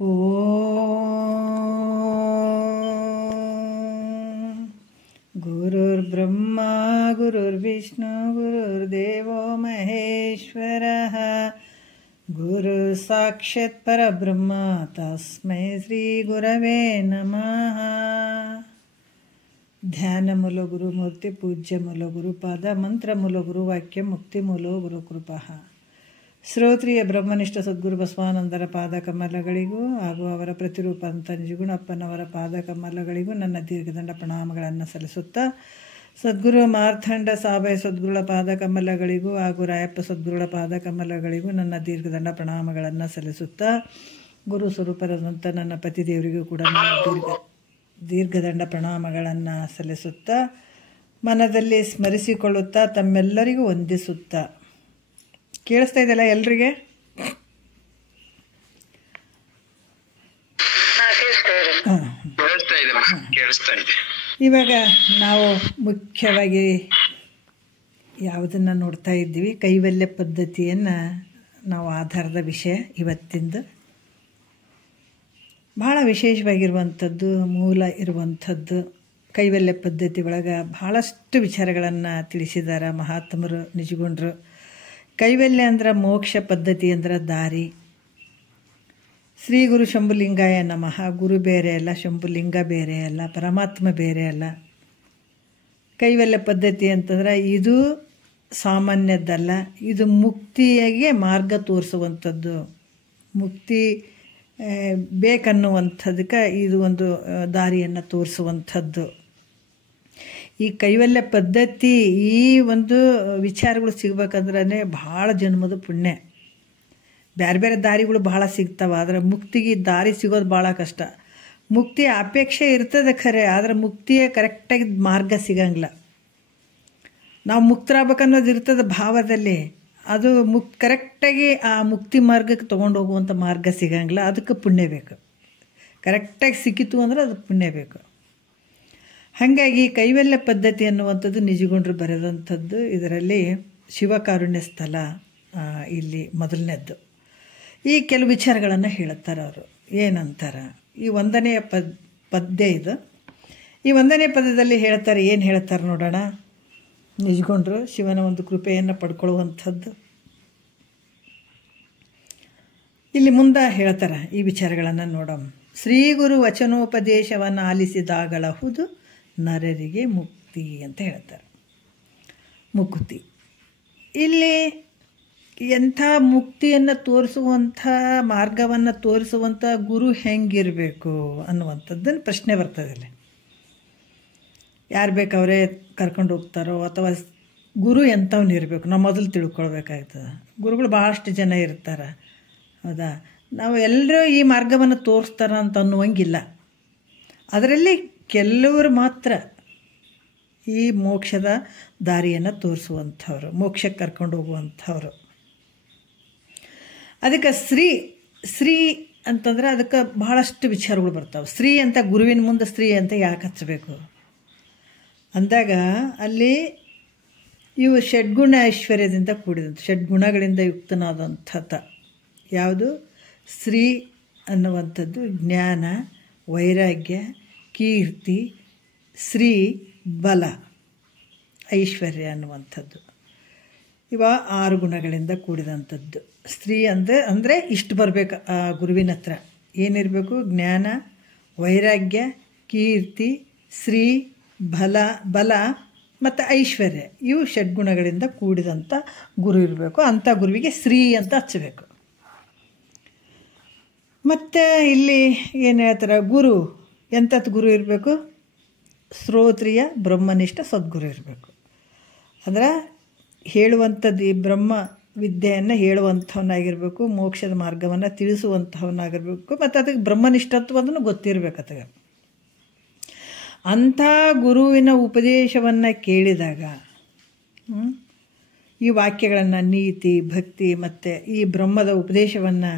ಓಂ ಗುರುರ್ಬ್ರಹ್ಮ ಗುರುರ್ವಿಷ್ಣು ಗುರುರ್ದೇವೋ ಮಹೇಶ್ವರಃ ಗುರು ಸಾಕ್ಷಾತ್ ಪರಬ್ರಹ್ಮ ತಸ್ಮೈ ಶ್ರೀ ಗುರವೇ ನಮಃ. ಧ್ಯಾನ ಮೂಲ ಗುರುಮೂರ್ತಿ ಪೂಜ್ಯ ಮೂಲ ಗುರುಪಾದ ಮಂತ್ರ ಮೂಲ ಗುರುವಾಕ್ಯ ಮುಕ್ತಿ ಮೂಲೋ ಗುರುಕೃಪಃ. ಶ್ರೋತ್ರಿಯ ಬ್ರಹ್ಮನಿಷ್ಠ ಸದ್ಗುರು ಬಸವಾನಂದರ ಪಾದಕಮಲಗಳಿಗೂ ಹಾಗೂ ಅವರ ಪ್ರತಿರೂಪ ಅಂತ ನಿಜಗುಣಪ್ಪನವರ ಪಾದಕಮಲಗಳಿಗೂ ನನ್ನ ದೀರ್ಘದಂಡ ಪ್ರಣಾಮಗಳನ್ನು ಸಲ್ಲಿಸುತ್ತಾ, ಸದ್ಗುರು ಮಾರ್ಥಂಡ ಸಾಬಯ ಸದ್ಗುರುಳ ಪಾದಕಮಲಗಳಿಗೂ ಹಾಗೂ ರಾಯಪ್ಪ ಸದ್ಗುರುಳ ಪಾದಕಮಲಗಳಿಗೂ ನನ್ನ ದೀರ್ಘದಂಡ ಪ್ರಣಾಮಗಳನ್ನು ಸಲ್ಲಿಸುತ್ತಾ, ಗುರು ಸ್ವರೂಪರಾದಂಥ ನನ್ನ ಪತಿದೇವರಿಗೂ ಕೂಡ ನನ್ನ ದೀರ್ಘದಂಡ ಪ್ರಣಾಮಗಳನ್ನು ಸಲ್ಲಿಸುತ್ತಾ, ಮನದಲ್ಲಿ ಸ್ಮರಿಸಿಕೊಳ್ಳುತ್ತಾ ತಮ್ಮೆಲ್ಲರಿಗೂ ವಂದಿಸುತ್ತಾ. ಕೇಳಿಸ್ತಾ ಇದೆಯಲ್ಲ ಎಲ್ರಿಗೆ? ಇವಾಗ ನಾವು ಮುಖ್ಯವಾಗಿ ಯಾವುದನ್ನು ನೋಡ್ತಾ ಇದ್ದೀವಿ, ಕೈವಲ್ಯ ಪದ್ಧತಿಯನ್ನು ನಾವು ಆಧಾರದ ವಿಷಯ ಇವತ್ತಿಂದು. ಭಾಳ ವಿಶೇಷವಾಗಿರುವಂಥದ್ದು, ಮೂಲ ಇರುವಂಥದ್ದು. ಕೈವಲ್ಯ ಪದ್ಧತಿ ಒಳಗೆ ಭಾಳಷ್ಟು ವಿಚಾರಗಳನ್ನು ತಿಳಿಸಿದ್ದಾರೆ ಮಹಾತ್ಮರು, ನಿಜಗುಣರು. ಕೈವಲ್ಯ ಅಂದ್ರೆ ಮೋಕ್ಷ, ಪದ್ಧತಿ ಅಂದ್ರೆ ದಾರಿ. ಶ್ರೀ ಗುರು ಶಂಭುಲಿಂಗಾಯ ನಮಃ. ಗುರು ಬೇರೆ ಅಲ್ಲ, ಶಂಭುಲಿಂಗ ಬೇರೆ ಅಲ್ಲ, ಪರಮಾತ್ಮ ಬೇರೆ ಅಲ್ಲ. ಕೈವಲ್ಯ ಪದ್ಧತಿ ಅಂತಂದ್ರೆ ಇದು ಸಾಮಾನ್ಯದ್ದಲ್ಲ, ಇದು ಮುಕ್ತಿಯಾಗೆ ಮಾರ್ಗ ತೋರಿಸುವಂಥದ್ದು. ಮುಕ್ತಿ ಬೇಕನ್ನುವಂಥದಕ್ಕೆ ಇದು ಒಂದು ದಾರಿಯನ್ನು ತೋರಿಸುವಂಥದ್ದು. ಈ ಕೈವಲ್ಯ ಪದ್ಧತಿ, ಈ ಒಂದು ವಿಚಾರಗಳು ಸಿಗ್ಬೇಕಂದ್ರೆ ಭಾಳ ಜನ್ಮದ ಪುಣ್ಯ. ಬೇರೆ ಬೇರೆ ದಾರಿಗಳು ಭಾಳ ಸಿಗ್ತಾವೆ, ಆದರೆ ಮುಕ್ತಿಗೆ ದಾರಿ ಸಿಗೋದು ಭಾಳ ಕಷ್ಟ. ಮುಕ್ತಿಯ ಅಪೇಕ್ಷೆ ಇರ್ತದೆ ಖರೆ, ಆದರೆ ಮುಕ್ತಿಯ ಕರೆಕ್ಟಾಗಿ ಮಾರ್ಗ ಸಿಗಂಗಿಲ್ಲ. ನಾವು ಮುಕ್ತರಾಗಬೇಕನ್ನೋದು ಇರ್ತದೆ ಭಾವದಲ್ಲಿ, ಅದು ಕರೆಕ್ಟಾಗಿ ಆ ಮುಕ್ತಿ ಮಾರ್ಗಕ್ಕೆ ತೊಗೊಂಡು ಹೋಗುವಂಥ ಮಾರ್ಗ ಸಿಗಂಗಿಲ್ಲ. ಅದಕ್ಕೆ ಪುಣ್ಯ ಬೇಕು. ಕರೆಕ್ಟಾಗಿ ಸಿಕ್ಕಿತು ಅಂದರೆ ಅದಕ್ಕೆ ಪುಣ್ಯ ಬೇಕು. ಹಾಗಾಗಿ ಕೈವಲ್ಯ ಪದ್ಧತಿ ಅನ್ನುವಂಥದ್ದು ನಿಜಗುಣರು ಬರೆದಂಥದ್ದು. ಇದರಲ್ಲಿ ಶಿವಕಾರುಣ್ಯ ಸ್ಥಳ ಇಲ್ಲಿ ಮೊದಲನೇದ್ದು. ಈ ಕೆಲವು ವಿಚಾರಗಳನ್ನು ಹೇಳುತ್ತಾರೆ ಅವರು. ಏನಂತಾರೆ, ಈ ಒಂದನೆಯ ಪದ್ಯ ಇದು. ಈ ಒಂದನೇ ಪದ್ಯದಲ್ಲಿ ಹೇಳ್ತಾರೆ, ಏನು ಹೇಳ್ತಾರೆ ನೋಡೋಣ. ನಿಜಗುಣರು ಶಿವನ ಒಂದು ಕೃಪೆಯನ್ನು ಪಡ್ಕೊಳ್ಳುವಂಥದ್ದು. ಇಲ್ಲಿ ಮುಂದೆ ಹೇಳ್ತಾರೆ ಈ ವಿಚಾರಗಳನ್ನು ನೋಡೋಣ. ಶ್ರೀ ಗುರು ವಚನೋಪದೇಶವನ್ನು ಆಲಿಸಿದಾಗಳಹುದು ನರರಿಗೆ ಮುಕ್ತಿ ಅಂತ ಹೇಳ್ತಾರೆ. ಮುಕ್ತಿ ಇಲ್ಲಿ ಎಂಥ ಮುಕ್ತಿಯನ್ನು ತೋರಿಸುವಂಥ ಮಾರ್ಗವನ್ನು ತೋರಿಸುವಂಥ ಗುರು ಹೆಂಗಿರಬೇಕು ಅನ್ನುವಂಥದ್ದನ್ನು ಪ್ರಶ್ನೆ ಬರ್ತದೆ ಇಲ್ಲಿ. ಯಾರು ಬೇಕವರೇ ಕರ್ಕೊಂಡು ಹೋಗ್ತಾರೋ ಅಥವಾ ಗುರು ಎಂಥವ್ನು ಇರಬೇಕು ನಾವು ಮೊದಲು ತಿಳ್ಕೊಳ್ಬೇಕಾಗ್ತದೆ. ಗುರುಗಳು ಭಾಳಷ್ಟು ಜನ ಇರ್ತಾರೆ, ಹೌದಾ. ನಾವು ಎಲ್ಲರೂ ಈ ಮಾರ್ಗವನ್ನು ತೋರಿಸ್ತಾರ ಅಂತ ಅನ್ನುವಂಗಿಲ್ಲ. ಅದರಲ್ಲಿ ಕೆಲವರು ಮಾತ್ರ ಈ ಮೋಕ್ಷದ ದಾರಿಯನ್ನು ತೋರಿಸುವಂಥವ್ರು, ಮೋಕ್ಷಕ್ಕೆ ಕರ್ಕೊಂಡು ಹೋಗುವಂಥವ್ರು. ಅದಕ್ಕೆ ಶ್ರೀ ಅಂತಂದ್ರೆ ಅದಕ್ಕೆ ಬಹಳಷ್ಟು ವಿಚಾರಗಳು ಬರ್ತಾವೆ. ಶ್ರೀ ಅಂತ ಗುರುವಿನ ಮುಂದೆ ಶ್ರೀ ಅಂತ ಯಾಕೆ ಹಚ್ಚಬೇಕು ಅಂದಾಗ, ಅಲ್ಲಿ ಇವು ಷಡ್ಗುಣ ಐಶ್ವರ್ಯದಿಂದ ಕೂಡಿದಂಥ, ಷಡ್ಗುಣಗಳಿಂದ ಯುಕ್ತನಾದಂಥ ಯಾವುದು ಶ್ರೀ ಅನ್ನುವಂಥದ್ದು. ಜ್ಞಾನ, ವೈರಾಗ್ಯ, ಕೀರ್ತಿ, ಶ್ರೀ, ಬಲ, ಐಶ್ವರ್ಯ ಅನ್ನುವಂಥದ್ದು. ಇವ 6 ಗುಣಗಳಿಂದ ಕೂಡಿದಂಥದ್ದು. ಸ್ತ್ರೀ ಅಂದರೆ ಇಷ್ಟು ಬರಬೇಕು ಆ ಗುರುವಿನ ಹತ್ರ. ಏನಿರಬೇಕು? ಜ್ಞಾನ, ವೈರಾಗ್ಯ, ಕೀರ್ತಿ, ಶ್ರೀ, ಬಲ ಮತ್ತು ಐಶ್ವರ್ಯ. ಇವು ಷಡ್ಗುಣಗಳಿಂದ ಕೂಡಿದಂಥ ಗುರು ಇರಬೇಕು. ಅಂಥ ಗುರುವಿಗೆ ಶ್ರೀ ಅಂತ ಹಚ್ಚಬೇಕು. ಮತ್ತು ಇಲ್ಲಿ ಏನು ಹೇಳ್ತಾರೆ, ಗುರು ಎಂಥದ್ದು ಗುರು ಇರಬೇಕು? ಶ್ರೋತ್ರಿಯ ಬ್ರಹ್ಮನಿಷ್ಠ ಸದ್ಗುರು ಇರಬೇಕು. ಅಂದ್ರೆ ಹೇಳುವಂಥದ್ದು ಈ ಬ್ರಹ್ಮ ವಿದ್ಯೆಯನ್ನು ಹೇಳುವಂಥವನಾಗಿರಬೇಕು, ಮೋಕ್ಷದ ಮಾರ್ಗವನ್ನು ತಿಳಿಸುವಂಥವನಾಗಿರಬೇಕು, ಮತ್ತು ಅದಕ್ಕೆ ಬ್ರಹ್ಮನಿಷ್ಠತ್ವದನ್ನು ಗೊತ್ತಿರಬೇಕು. ಅದಕ್ಕೆ ಅಂಥ ಗುರುವಿನ ಉಪದೇಶವನ್ನು ಕೇಳಿದಾಗ, ಈ ವಾಕ್ಯಗಳನ್ನು, ನೀತಿ, ಭಕ್ತಿ ಮತ್ತು ಈ ಬ್ರಹ್ಮದ ಉಪದೇಶವನ್ನು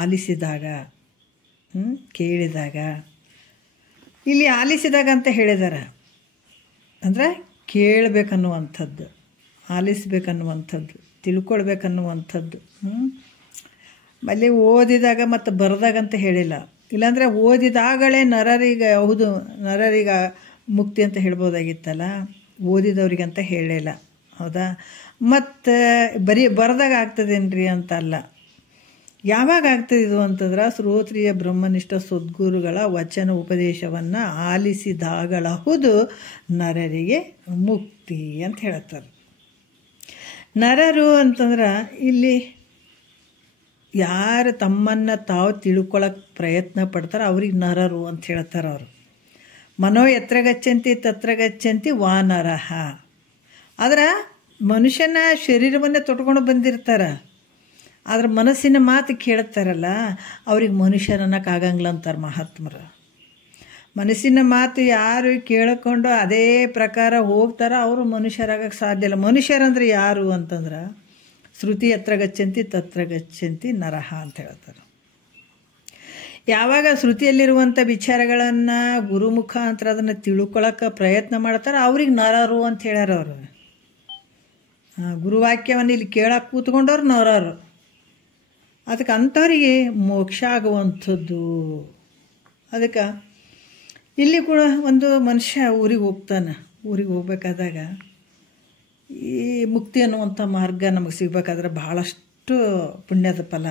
ಆಲಿಸಿದಾಗ, ಕೇಳಿದಾಗ, ಇಲ್ಲಿ ಆಲಿಸಿದಾಗ ಅಂತ ಹೇಳಿದ್ದಾರೆ ಅಂದರೆ ಕೇಳಬೇಕನ್ನುವಂಥದ್ದು, ಆಲಿಸ್ಬೇಕನ್ನುವಂಥದ್ದು, ತಿಳ್ಕೊಳ್ಬೇಕನ್ನುವಂಥದ್ದು. ಅಲ್ಲಿ ಓದಿದಾಗ ಮತ್ತು ಬರೆದಾಗಂತ ಹೇಳಿಲ್ಲ. ಇಲ್ಲಾಂದರೆ ಓದಿದಾಗಲೇ ನರರಿಗೆ ಹೌದು ನರರಿಗೆ ಮುಕ್ತಿ ಅಂತ ಹೇಳ್ಬೋದಾಗಿತ್ತಲ್ಲ, ಓದಿದವ್ರಿಗಂತ ಹೇಳಿಲ್ಲ. ಹೌದಾ? ಮತ್ತು ಬರೆದಾಗ ಆಗ್ತದೇನ್ರಿ ಅಂತ ಅಲ್ಲ. ಯಾವಾಗ ಆಗ್ತದೆ ಇದು ಅಂತಂದ್ರೆ ಶ್ರೋತ್ರಿಯ ಬ್ರಹ್ಮನಿಷ್ಠ ಸದ್ಗುರುಗಳ ವಚನ ಉಪದೇಶವನ್ನು ಆಲಿಸಿದಾಗಳಹುದು ನರರಿಗೆ ಮುಕ್ತಿ ಅಂತ ಹೇಳ್ತಾರೆ. ನರರು ಅಂತಂದ್ರೆ ಇಲ್ಲಿ ಯಾರು ತಮ್ಮನ್ನು ತಾವು ತಿಳ್ಕೊಳಕ್ಕೆ ಪ್ರಯತ್ನ ಪಡ್ತಾರೆ ಅವ್ರಿಗೆ ನರರು ಅಂತ ಹೇಳ್ತಾರೆ ಅವರು. ಮನೋ ಎತ್ರ ಗಚ್ಚಂತಿ ತತ್ರ ಗಚ್ಚಂತಿ ವಾನರಹ. ಆದ್ರೆ ಮನುಷ್ಯನ ಶರೀರವನ್ನೇ ತೊಟ್ಕೊಂಡು ಬಂದಿರ್ತಾರೆ, ಆದ್ರೆ ಮನಸ್ಸಿನ ಮಾತು ಕೇಳ್ತಾರಲ್ಲ ಅವ್ರಿಗೆ ಮನುಷ್ಯರು ಅನ್ನೋಕ್ಕಾಗಂಗಿಲ್ಲ ಅಂತಾರೆ ಮಹಾತ್ಮರು. ಮನಸ್ಸಿನ ಮಾತು ಯಾರು ಕೇಳಿಕೊಂಡು ಅದೇ ಪ್ರಕಾರ ಹೋಗ್ತಾರ ಅವರು ಮನುಷ್ಯರಾಗಕ್ಕೆ ಸಾಧ್ಯ ಇಲ್ಲ. ಮನುಷ್ಯರಂದ್ರೆ ಯಾರು ಅಂತಂದ್ರೆ ಶ್ರುತಿ ಎತ್ರ ಗಚ್ಚಂತಿ ತತ್ರ ಗಚ್ಚಂತಿ ನರಹ ಅಂತ ಹೇಳ್ತಾರೆ. ಯಾವಾಗ ಶ್ರುತಿಯಲ್ಲಿರುವಂಥ ವಿಚಾರಗಳನ್ನು ಗುರುಮುಖಾಂತರ ಅದನ್ನು ತಿಳ್ಕೊಳಕ್ಕೆ ಪ್ರಯತ್ನ ಮಾಡ್ತಾರೆ ಅವ್ರಿಗೆ ನರರು ಅಂತ ಹೇಳ್ಯಾರ ಅವರು. ಗುರುವಾಕ್ಯವನ್ನು ಇಲ್ಲಿ ಕೇಳಕ್ಕೆ ಕೂತ್ಕೊಂಡವ್ರು ನರರು. ಅದಕ್ಕೆ ಅಂಥವ್ರಿಗೆ ಮೋಕ್ಷ ಆಗುವಂಥದ್ದು. ಅದಕ್ಕೆ ಇಲ್ಲಿ ಕೂಡ ಒಂದು ಮನುಷ್ಯ ಊರಿಗೆ ಹೋಗ್ತಾನೆ. ಊರಿಗೆ ಹೋಗ್ಬೇಕಾದಾಗ ಈ ಮುಕ್ತಿ ಅನ್ನುವಂಥ ಮಾರ್ಗ ನಮಗೆ ಸಿಗಬೇಕಾದ್ರೆ ಭಾಳಷ್ಟು ಪುಣ್ಯದ ಫಲ.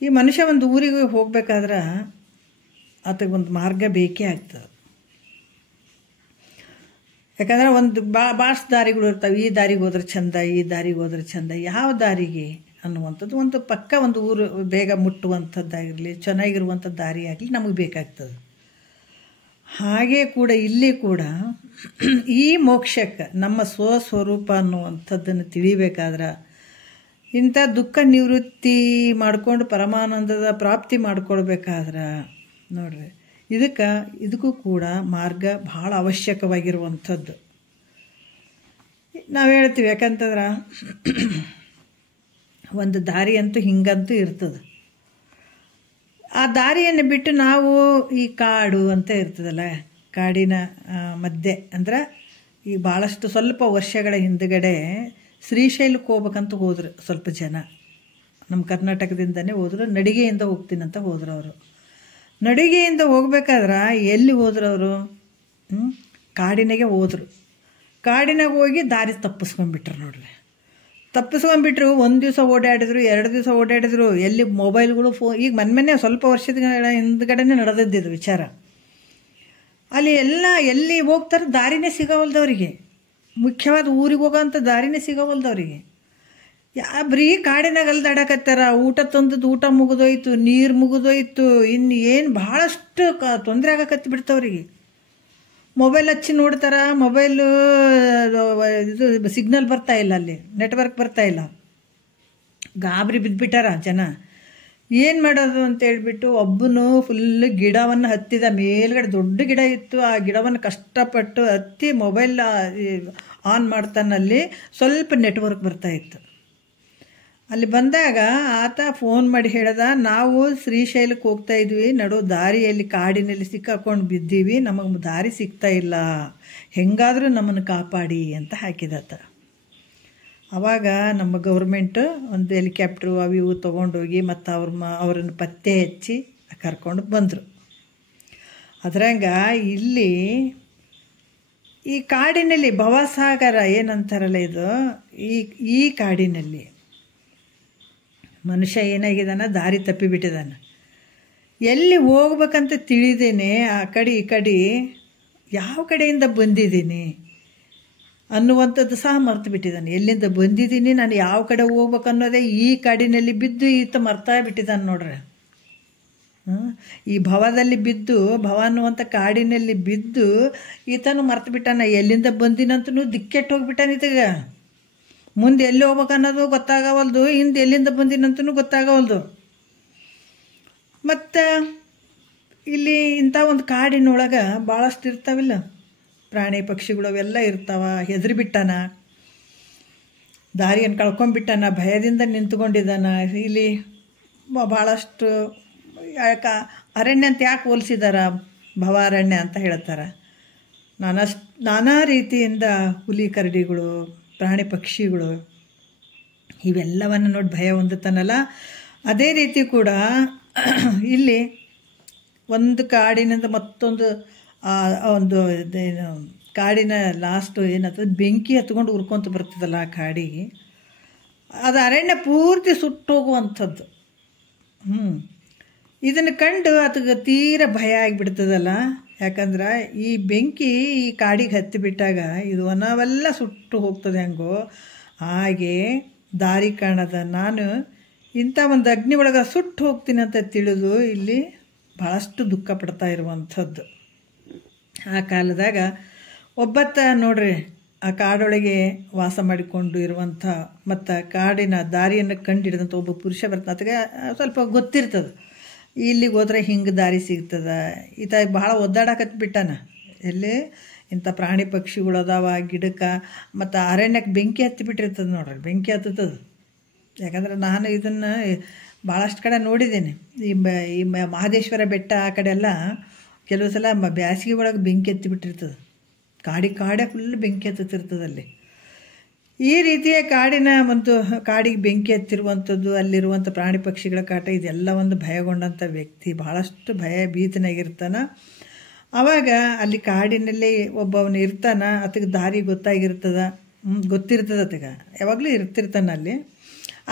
ಈ ಮನುಷ್ಯ ಒಂದು ಊರಿಗೆ ಹೋಗ್ಬೇಕಾದ್ರೆ ಆತಗೆ ಒಂದು ಮಾರ್ಗ ಬೇಕೇ ಆಗ್ತದೆ. ಯಾಕಂದ್ರೆ ಒಂದು ಭಾಳಷ್ಟು ದಾರಿಗಳು ಇರ್ತವೆ. ಈ ದಾರಿಗೆ ಹೋದ್ರೆ ಚಂದ, ಈ ದಾರಿಗೆ ಹೋದ್ರೆ ಚಂದ, ಯಾವ ದಾರಿಗೆ ಅನ್ನುವಂಥದ್ದು ಒಂದು ಪಕ್ಕ ಒಂದು ಊರು ಬೇಗ ಮುಟ್ಟುವಂಥದ್ದಾಗಿರಲಿ, ಚೆನ್ನಾಗಿರುವಂಥ ದಾರಿ ಆಗಲಿ ನಮಗೆ ಬೇಕಾಗ್ತದೆ. ಹಾಗೆ ಕೂಡ ಇಲ್ಲಿ ಕೂಡ ಈ ಮೋಕ್ಷಕ್ಕೆ ನಮ್ಮ ಸ್ವಸ್ವರೂಪ ಅನ್ನುವಂಥದ್ದನ್ನು ತಿಳಿಬೇಕಾದ್ರೆ ಇಂಥ ದುಃಖ ನಿವೃತ್ತಿ ಮಾಡಿಕೊಂಡು ಪರಮಾನಂದದ ಪ್ರಾಪ್ತಿ ಮಾಡ್ಕೊಳ್ಬೇಕಾದ್ರೆ ನೋಡ್ರಿ ಇದಕ್ಕೂ ಕೂಡ ಮಾರ್ಗ ಭಾಳ ಅವಶ್ಯಕವಾಗಿರುವಂಥದ್ದು. ನಾವು ಹೇಳ್ತೀವಿ, ಯಾಕಂತಂದ್ರೆ ಒಂದು ದಾರಿ ಅಂತೂ ಹಿಂಗಂತೂ ಇರ್ತದೆ. ಆ ದಾರಿಯನ್ನು ಬಿಟ್ಟು ನಾವು ಈ ಕಾಡು ಅಂತ ಇರ್ತದಲ್ಲ, ಕಾಡಿನ ಮಧ್ಯೆ ಅಂದ್ರೆ ಈ ಭಾಳಷ್ಟು ಸ್ವಲ್ಪ ವರ್ಷಗಳ ಹಿಂದುಗಡೆ ಶ್ರೀಶೈಲಕ್ಕೆ ಹೋಗ್ಬೇಕಂತ ಹೋದ್ರು ಸ್ವಲ್ಪ ಜನ. ನಮ್ಮ ಕರ್ನಾಟಕದಿಂದನೇ ಹೋದರು. ನಡಿಗೆಯಿಂದ ಹೋಗ್ತೀನಂತ ಹೋದ್ರು ಅವರು. ನಡಿಗೆಯಿಂದ ಹೋಗ್ಬೇಕಾದ್ರೆ ಎಲ್ಲಿ ಹೋದ್ರು ಅವರು? ಕಾಡಿನಾಗೆ ಹೋದರು. ಕಾಡಿನಾಗ ಹೋಗಿ ದಾರಿ ತಪ್ಪಿಸ್ಕೊಂಡ್ಬಿಟ್ರು ನೋಡ್ರಿ. ತಪ್ಪಿಸ್ಕೊಂಡ್ಬಿಟ್ರು. ಒಂದು ದಿವಸ ಓಡಾಡಿದ್ರು, 2 ದಿವಸ ಓಡಾಡಿದ್ರು. ಎಲ್ಲಿ ಮೊಬೈಲ್ಗಳು ಈಗ ಮೊನ್ನೆ ಸ್ವಲ್ಪ ವರ್ಷದ ಹಿಂದ್ಗಡೆನೇ ನಡೆದಿದ್ದು ವಿಚಾರ. ಅಲ್ಲಿ ಎಲ್ಲಿ ಹೋಗ್ತಾರೆ ದಾರಿನೇ ಸಿಗೋವಲ್ದವರಿಗೆ. ಮುಖ್ಯವಾದ ಊರಿಗೆ ಹೋಗೋಂಥ ದಾರಿನೇ ಸಿಗೋವಲ್ದವರಿಗೆ. ಬರೀ ಕಾಡಿನಾಗ ಅಲ್ದಾಡಕತ್ತಾರ. ಊಟ ತಂದದ್ದು ಊಟ ಮುಗಿದೋಯ್ತು, ನೀರು ಮುಗಿದೋಯ್ತು, ಇನ್ನು ಏನು ಭಾಳಷ್ಟು ತೊಂದರೆ ಆಗಕತ್ತಿ ಬಿಡ್ತವ್ರಿಗೆ. ಮೊಬೈಲ್ ಹಚ್ಚಿ ನೋಡ್ತಾರ, ಮೊಬೈಲು ಇದು ಸಿಗ್ನಲ್ ಬರ್ತಾ ಇಲ್ಲ, ಅಲ್ಲಿ ನೆಟ್ವರ್ಕ್ ಬರ್ತಾ ಇಲ್ಲ. ಗಾಬರಿ ಬಿದ್ದುಬಿಟ್ಟಾರ ಜನ. ಏನು ಮಾಡೋದು ಅಂತೇಳ್ಬಿಟ್ಟು ಒಬ್ಬನು ಫುಲ್ಲು ಗಿಡವನ್ನು ಹತ್ತಿದ. ಮೇಲ್ಗಡೆ ದೊಡ್ಡ ಗಿಡ ಇತ್ತು. ಆ ಗಿಡವನ್ನು ಕಷ್ಟಪಟ್ಟು ಹತ್ತಿ ಮೊಬೈಲ್ ಆನ್ ಮಾಡ್ತಾನಲ್ಲಿ ಸ್ವಲ್ಪ ನೆಟ್ವರ್ಕ್ ಬರ್ತಾಯಿತ್ತು. ಅಲ್ಲಿ ಬಂದಾಗ ಆತ ಫೋನ್ ಮಾಡಿ ಹೇಳ್ದ, ನಾವು ಶ್ರೀಶೈಲಕ್ಕೆ ಹೋಗ್ತಾ ಇದ್ವಿ, ನಡು ದಾರಿಯಲ್ಲಿ ಕಾಡಿನಲ್ಲಿ ಸಿಕ್ಕಾಕೊಂಡು ಬಿದ್ದೀವಿ, ನಮಗೆ ದಾರಿ ಸಿಗ್ತಾ ಇಲ್ಲ, ಹೆಂಗಾದರೂ ನಮ್ಮನ್ನು ಕಾಪಾಡಿ ಅಂತ ಹಾಕಿದತ್ತ. ಆವಾಗ ನಮ್ಮ ಗೌರ್ಮೆಂಟು ಒಂದು ಹೆಲಿಕಾಪ್ಟ್ರು ಅವು ಇವು ತೊಗೊಂಡೋಗಿ ಮತ್ತು ಅವ್ರನ್ನ ಪತ್ತೆ ಹಚ್ಚಿ ಕರ್ಕೊಂಡು ಬಂದರು. ಅದ್ರಂಗ ಇಲ್ಲಿ ಈ ಕಾಡಿನಲ್ಲಿ ಭವಸಾಗರ ಏನಂತಾರಲ್ಲ ಇದು, ಈ ಕಾಡಿನಲ್ಲಿ ಮನುಷ್ಯ ಏನಾಗಿದ್ದಾನ, ದಾರಿ ತಪ್ಪಿಬಿಟ್ಟಿದ್ದಾನೆ. ಎಲ್ಲಿ ಹೋಗ್ಬೇಕಂತ ತಿಳಿದೇನೆ ಆ ಕಡೆ ಈ ಕಡೆ ಯಾವ ಕಡೆಯಿಂದ ಬಂದಿದ್ದೀನಿ ಅನ್ನುವಂಥದ್ದು ಸಹ ಮರ್ತು ಬಿಟ್ಟಿದ್ದಾನೆ. ಎಲ್ಲಿಂದ ಬಂದಿದ್ದೀನಿ, ನಾನು ಯಾವ ಕಡೆ ಹೋಗ್ಬೇಕನ್ನೋದೇ ಈ ಕಾಡಿನಲ್ಲಿ ಬಿದ್ದು ಈತ ಮರ್ತಾ ಬಿಟ್ಟಿದ್ದಾನೆ ನೋಡ್ರಿ. ಈ ಭವದಲ್ಲಿ ಬಿದ್ದು, ಭವ ಅನ್ನುವಂಥ ಕಾಡಿನಲ್ಲಿ ಬಿದ್ದು ಈತನು ಮರ್ತು ಬಿಟ್ಟಾನ. ಎಲ್ಲಿಂದ ಬಂದಿನಂತೂ ದಿಕ್ಕೆಟ್ಟು ಹೋಗ್ಬಿಟ್ಟಾನ ಈತಗ. ಮುಂದೆ ಎಲ್ಲಿ ಹೋಗ್ಬೇಕನ್ನೋದು ಗೊತ್ತಾಗವಲ್ದು, ಹಿಂದೆ ಎಲ್ಲಿಂದ ಬಂದಿನಂತೂ ಗೊತ್ತಾಗವಲ್ದು. ಮತ್ತು ಇಲ್ಲಿ ಇಂಥ ಒಂದು ಕಾಡಿನೊಳಗೆ ಭಾಳಷ್ಟು ಇರ್ತಾವಿಲ್ಲ ಪ್ರಾಣಿ ಪಕ್ಷಿಗಳು, ಅವೆಲ್ಲ ಇರ್ತಾವ. ಹೆದರಿಬಿಟ್ಟಾನ, ದಾರಿಯನ್ನು ಕಳ್ಕೊಂಡ್ಬಿಟ್ಟಾನ, ಭಯದಿಂದ ನಿಂತ್ಕೊಂಡಿದ್ದಾನ. ಇಲ್ಲಿ ಭಾಳಷ್ಟು ಅರಣ್ಯ ಅಂತ ಯಾಕೆ ಹೋಲಿಸಿದಾರ, ಭವಾರಣ್ಯ ಅಂತ ಹೇಳ್ತಾರೆ. ನಾನಾ ರೀತಿಯಿಂದ ಹುಲಿ ಕರಡಿಗಳು, ಪ್ರಾಣಿ ಪಕ್ಷಿಗಳು ಇವೆಲ್ಲವನ್ನು ನೋಡಿ ಭಯ ಹೊಂದುತ್ತಾನಲ್ಲ, ಅದೇ ರೀತಿ ಕೂಡ ಇಲ್ಲಿ ಒಂದು ಕಾಡಿನಿಂದ ಮತ್ತೊಂದು ಒಂದು ಏನು ಕಾಡಿನ ಲಾಸ್ಟು ಏನಾಗ್ತದೆ, ಬೆಂಕಿ ಹತ್ಕೊಂಡು ಉರ್ಕೊಂತ ಬರ್ತದಲ್ಲ ಆ ಕಾಡಿಗೆ, ಅದು ಅರಣ್ಯ ಪೂರ್ತಿ ಸುಟ್ಟೋಗುವಂಥದ್ದು. ಇದನ್ನು ಕಂಡು ಅದಕ್ಕೆ ತೀರ ಭಯ ಆಗಿಬಿಡ್ತದಲ್ಲ. ಯಾಕಂದ್ರೆ ಈ ಬೆಂಕಿ ಈ ಕಾಡಿಗೆ ಹತ್ತಿಬಿಟ್ಟಾಗ ಇದು ವನವೆಲ್ಲ ಸುಟ್ಟು ಹೋಗ್ತದೆ. ಹೆಂಗೋ ಹಾಗೆ ದಾರಿ ಕಾಣದ ನಾನು ಇಂಥ ಒಂದು ಅಗ್ನಿ ಒಳಗೆ ಸುಟ್ಟು ಹೋಗ್ತೀನಿ ಅಂತ ತಿಳಿದು ಇಲ್ಲಿ ಭಾಳಷ್ಟು ದುಃಖ ಪಡ್ತಾ ಇರುವಂಥದ್ದು. ಆ ಕಾಲದಾಗ ಒಬ್ಬತ್ತ ನೋಡ್ರಿ ಆ ಕಾಡೊಳಗೆ ವಾಸ ಮಾಡಿಕೊಂಡು ಇರುವಂಥ ಮತ್ತು ಕಾಡಿನ ದಾರಿಯನ್ನು ಕಂಡಿಡಿದಂಥ ಒಬ್ಬ ಪುರುಷ ಬರ್ತಾನೆ. ಅದಕ್ಕೆ ಸ್ವಲ್ಪ ಗೊತ್ತಿರ್ತದೆ, ಇಲ್ಲಿಗೆ ಹೋದ್ರೆ ಹಿಂಗೆ ದಾರಿ ಸಿಗ್ತದೆ. ಈತ ಭಾಳ ಒದ್ದಾಡಕತ್ಬಿಟ್ಟಾನ. ಎಲ್ಲಿ ಇಂಥ ಪ್ರಾಣಿ ಪಕ್ಷಿಗಳು ಅದಾವ ಗಿಡಕ್ಕೆ, ಮತ್ತು ಅರಣ್ಯಕ್ಕೆ ಬೆಂಕಿ ಹತ್ತಿಬಿಟ್ಟಿರ್ತದೆ ನೋಡ್ರಿ, ಬೆಂಕಿ ಹತ್ತದ. ಯಾಕಂದ್ರೆ ನಾನು ಇದನ್ನು ಭಾಳಷ್ಟು ಕಡೆ ನೋಡಿದ್ದೇನೆ. ಈ ಮಹದೇಶ್ವರ ಬೆಟ್ಟ ಆ ಕಡೆ ಎಲ್ಲ ಕೆಲವು ಸಲ ಬ್ಯಾಸಿಗೆ ಒಳಗೆ ಬೆಂಕಿ ಹತ್ತಿಬಿಟ್ಟಿರ್ತದೆ. ಕಾಡೇ ಫುಲ್ ಬೆಂಕಿ ಹತ್ತುತ್ತಿರ್ತದಲ್ಲಿ. ಈ ರೀತಿಯ ಕಾಡಿನ ಒಂದು ಕಾಡಿಗೆ ಬೆಂಕಿ ಹತ್ತಿರುವಂಥದ್ದು, ಅಲ್ಲಿರುವಂಥ ಪ್ರಾಣಿ ಪಕ್ಷಿಗಳ ಕಾಟ, ಇದೆಲ್ಲ ಒಂದು ಭಯಗೊಂಡಂಥ ವ್ಯಕ್ತಿ ಭಾಳಷ್ಟು ಭೀತನಾಗಿರ್ತಾನೆ. ಆವಾಗ ಅಲ್ಲಿ ಕಾಡಿನಲ್ಲಿ ಒಬ್ಬವನು ಇರ್ತಾನೆ, ಅದಕ್ಕೆ ದಾರಿ ಗೊತ್ತಿರ್ತದೆ ಅದಕ್ಕೆ, ಯಾವಾಗಲೂ ಇರ್ತಿರ್ತಾನೆ ಅಲ್ಲಿ.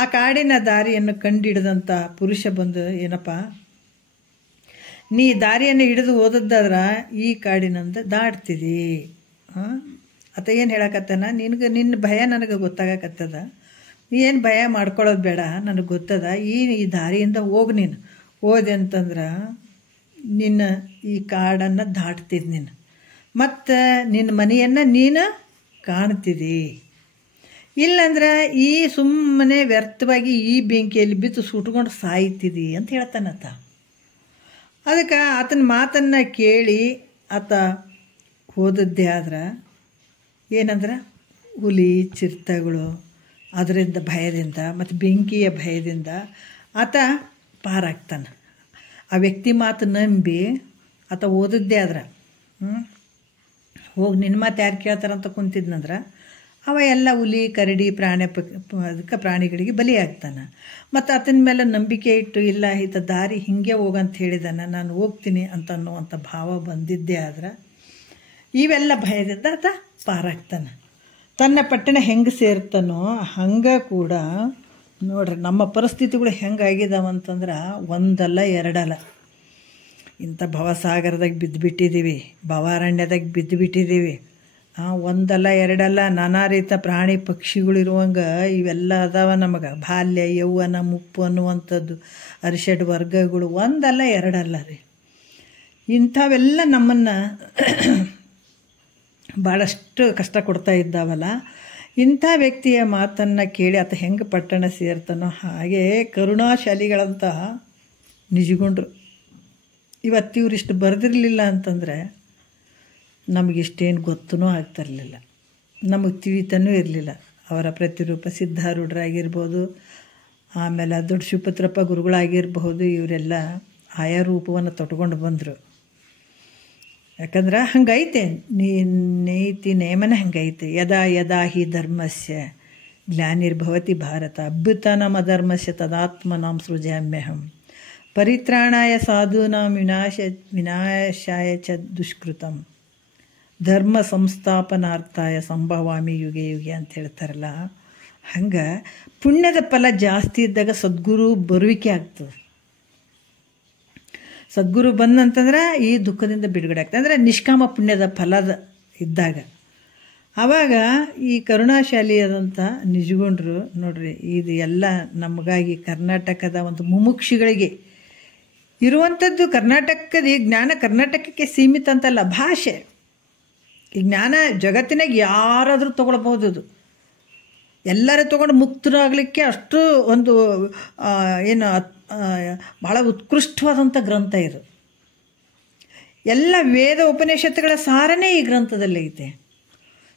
ಆ ಕಾಡಿನ ದಾರಿಯನ್ನು ಕಂಡಿಡಿದಂಥ ಪುರುಷ ಬಂದು, ಏನಪ್ಪ ನೀ ದಾರಿಯನ್ನು ಹಿಡಿದು ಓದದ್ದಾದ್ರೆ ಈ ಕಾಡಿನಂದ ದಾಟ್ತಿದಿ. ಆತ ಏನು ಹೇಳಕತ್ತಾನ, ನಿನ್ನ ಭಯ ನನಗೆ ಗೊತ್ತಾಗಕತ್ತದ, ಏನು ಭಯ ಮಾಡ್ಕೊಳ್ಳೋದು ಬೇಡ, ನನಗೆ ಗೊತ್ತದ. ಈ ದಾರಿಯಿಂದ ಹೋಗಿ ನೀನು ಹೋದೆ ಅಂತಂದ್ರೆ ನಿನ್ನ ಈ ಕಾಡನ್ನು ದಾಟ್ತಿದ್ ನೀನು, ಮತ್ತು ನಿನ್ನ ಮನೆಯನ್ನು ನೀನು ಕಾಣ್ತಿದಿ. ಇಲ್ಲಂದ್ರೆ ಈ ಸುಮ್ಮನೆ ವ್ಯರ್ಥವಾಗಿ ಈ ಬೆಂಕಿಯಲ್ಲಿ ಬಿದ್ದು ಸುಟ್ಕೊಂಡು ಸಾಯ್ತಿದಿ ಅಂತ ಹೇಳ್ತಾನತ್ತ. ಅದಕ್ಕೆ ಆತನ ಮಾತನ್ನು ಕೇಳಿ ಆತ ಹೋದದ್ದೇ ಆದ್ರೆ ಏನಂದ್ರೆ ಹುಲಿ ಚಿರತೆಗಳು ಅದರಿಂದ ಭಯದಿಂದ ಮತ್ತು ಬೆಂಕಿಯ ಭಯದಿಂದ ಆತ ಪಾರಾಗ್ತಾನೆ. ಆ ವ್ಯಕ್ತಿ ಮಾತು ನಂಬಿ ಆತ ಓದದ್ದೇ ಆದ್ರೆ ಹೋಗಿ ನಿನ್ನ ಮಾತು ಯಾರು ಕೇಳ್ತಾರಂತ ಕುಂತಿದ್ನಂದ್ರೆ ಅವ ಎಲ್ಲ ಹುಲಿ ಕರಡಿ ಅದಕ್ಕೆ ಪ್ರಾಣಿಗಳಿಗೆ ಬಲಿಯಾಗ್ತಾನೆ. ಮತ್ತು ಆತನ ಮೇಲೆ ನಂಬಿಕೆ ಇಟ್ಟು ಇಲ್ಲ ಈತ ದಾರಿ ಹಿಂಗೆ ಹೋಗಂತ ಹೇಳಿದಾನೆ, ನಾನು ಹೋಗ್ತೀನಿ ಅಂತ ಅನ್ನುವಂಥ ಭಾವ ಬಂದಿದ್ದೇ ಆದ್ರೆ ಇವೆಲ್ಲ ಭಯದಿಂದ ಆತ ಪಾರಾಗ್ತಾನೆ. ತನ್ನ ಪಟ್ಟಣ ಹೆಂಗೆ ಸೇರ್ತಾನೋ ಹಂಗೆ ಕೂಡ ನೋಡ್ರಿ ನಮ್ಮ ಪರಿಸ್ಥಿತಿಗಳು ಹೆಂಗಾಗಿದಾವಂತಂದ್ರೆ ಒಂದಲ್ಲ ಎರಡಲ್ಲ. ಇಂಥ ಭವಸಾಗರದಾಗ ಬಿದ್ದುಬಿಟ್ಟಿದ್ದೀವಿ, ಭವಾರಣ್ಯದಾಗ ಬಿದ್ದುಬಿಟ್ಟಿದ್ದೀವಿ. ಒಂದಲ್ಲ ಎರಡಲ್ಲ ನಾನಾ ರೀತಿಯ ಪ್ರಾಣಿ ಪಕ್ಷಿಗಳಿರುವಂಗೆ ಇವೆಲ್ಲ ಅದಾವ ನಮಗೆ. ಬಾಲ್ಯ ಯೌವನ ಮುಪ್ಪು ಅನ್ನುವಂಥದ್ದು ಅರಿಷಡ್ ವರ್ಗಗಳು ಒಂದಲ್ಲ ಎರಡಲ್ಲ ರೀ. ಇಂಥವೆಲ್ಲ ನಮ್ಮನ್ನು ಭಾಳಷ್ಟು ಕಷ್ಟ ಕೊಡ್ತಾ ಇದ್ದಾವಲ್ಲ. ಇಂಥ ವ್ಯಕ್ತಿಯ ಮಾತನ್ನು ಕೇಳಿ ಆತ ಹೆಂಗೆ ಪಟ್ಟಣ ಸೇರ್ತಾನೋ ಹಾಗೆ ಕರುಣಾಶಾಲಿಗಳಂತಹ ನಿಜಗೊಂಡ್ರು. ಇವತ್ತು ಇವರಿಷ್ಟು ಬರೆದಿರಲಿಲ್ಲ ಅಂತಂದರೆ ನಮಗಿಷ್ಟೇನು ಗೊತ್ತೂ ಆಗ್ತಿರಲಿಲ್ಲ, ನಮಗೆ ತಿಳಿತಾನೂ ಇರಲಿಲ್ಲ. ಅವರ ಪ್ರತಿರೂಪ ಸಿದ್ಧಾರೂಢರಾಗಿರ್ಬೋದು, ಆಮೇಲೆ ದೊಡ್ಡ ಶಿವಪತ್ರಪ್ಪ ಗುರುಗಳಾಗಿರಬಹುದು, ಇವರೆಲ್ಲ ಆಯಾ ರೂಪವನ್ನು ತೊಟ್ಕೊಂಡು ಬಂದರು. ಯಾಕಂದ್ರೆ ಹಂಗೈತೆ ನೀತಿ ನೇಮನ ಹಂಗೈತೆ. ಯದಾ ಯದಾ ಹಿ ಧರ್ಮಸ್ಯ ಗ್ಲಾನಿರ್ಭವತಿ ಭಾರತ ಅಭ್ಯುತ್ಥಾನಂ ಅಧರ್ಮಸ್ಯ ತದಾತ್ಮನಾಂ ಸೃಜಾಮ್ಯಹಂ ಪರಿತ್ರಾಣಾಯ ಸಾಧೂನಾಂ ವಿನಾಶಾಯ ಚ ದುಷ್ಕೃತಂ ಧರ್ಮ ಸಂಸ್ಥಾಪನಾರ್ಥಾಯ ಸಂಭವಾಮಿ ಯುಗೆ ಯುಗೆ ಅಂತ ಹೇಳ್ತಾರಲ್ಲ. ಹಂಗೆ ಪುಣ್ಯದ ಫಲ ಜಾಸ್ತಿ ಇದ್ದಾಗ ಸದ್ಗುರು ಬರುವಿಕೆ ಆಗ್ತದೆ. ಸದ್ಗುರು ಬಂದಂತಂದ್ರೆ ಈ ದುಃಖದಿಂದ ಬಿಡುಗಡೆ ಆಗ್ತದೆ. ಅಂದರೆ ನಿಷ್ಕಾಮ ಪುಣ್ಯದ ಫಲದ ಇದ್ದಾಗ ಆವಾಗ ಈ ಕರುಣಾಶಾಲಿಯಾದಂಥ ನಿಜಗೊಂಡ್ರು ನೋಡ್ರಿ. ಇದು ಎಲ್ಲ ನಮಗಾಗಿ ಕರ್ನಾಟಕದ ಒಂದು ಮುಮುಕ್ಷಿಗಳಿಗೆ ಇರುವಂಥದ್ದು. ಕರ್ನಾಟಕದ ಈ ಜ್ಞಾನ ಕರ್ನಾಟಕಕ್ಕೆ ಸೀಮಿತ ಅಂತಲ್ಲ, ಭಾಷೆ ಈ ಜ್ಞಾನ ಜಗತ್ತಿನಾಗ ಯಾರಾದರೂ ತೊಗೊಳ್ಬೋದು. ಅದು ಎಲ್ಲರೂ ತೊಗೊಂಡು ಮುಕ್ತರಾಗಲಿಕ್ಕೆ ಅಷ್ಟು ಒಂದು ಏನು ಭಾಳ ಉತ್ಕೃಷ್ಟವಾದಂಥ ಗ್ರಂಥ ಇದು. ಎಲ್ಲ ವೇದ ಉಪನಿಷತ್ತುಗಳ ಸಾರನೇ ಈ ಗ್ರಂಥದಲ್ಲಿ ಐತೆ.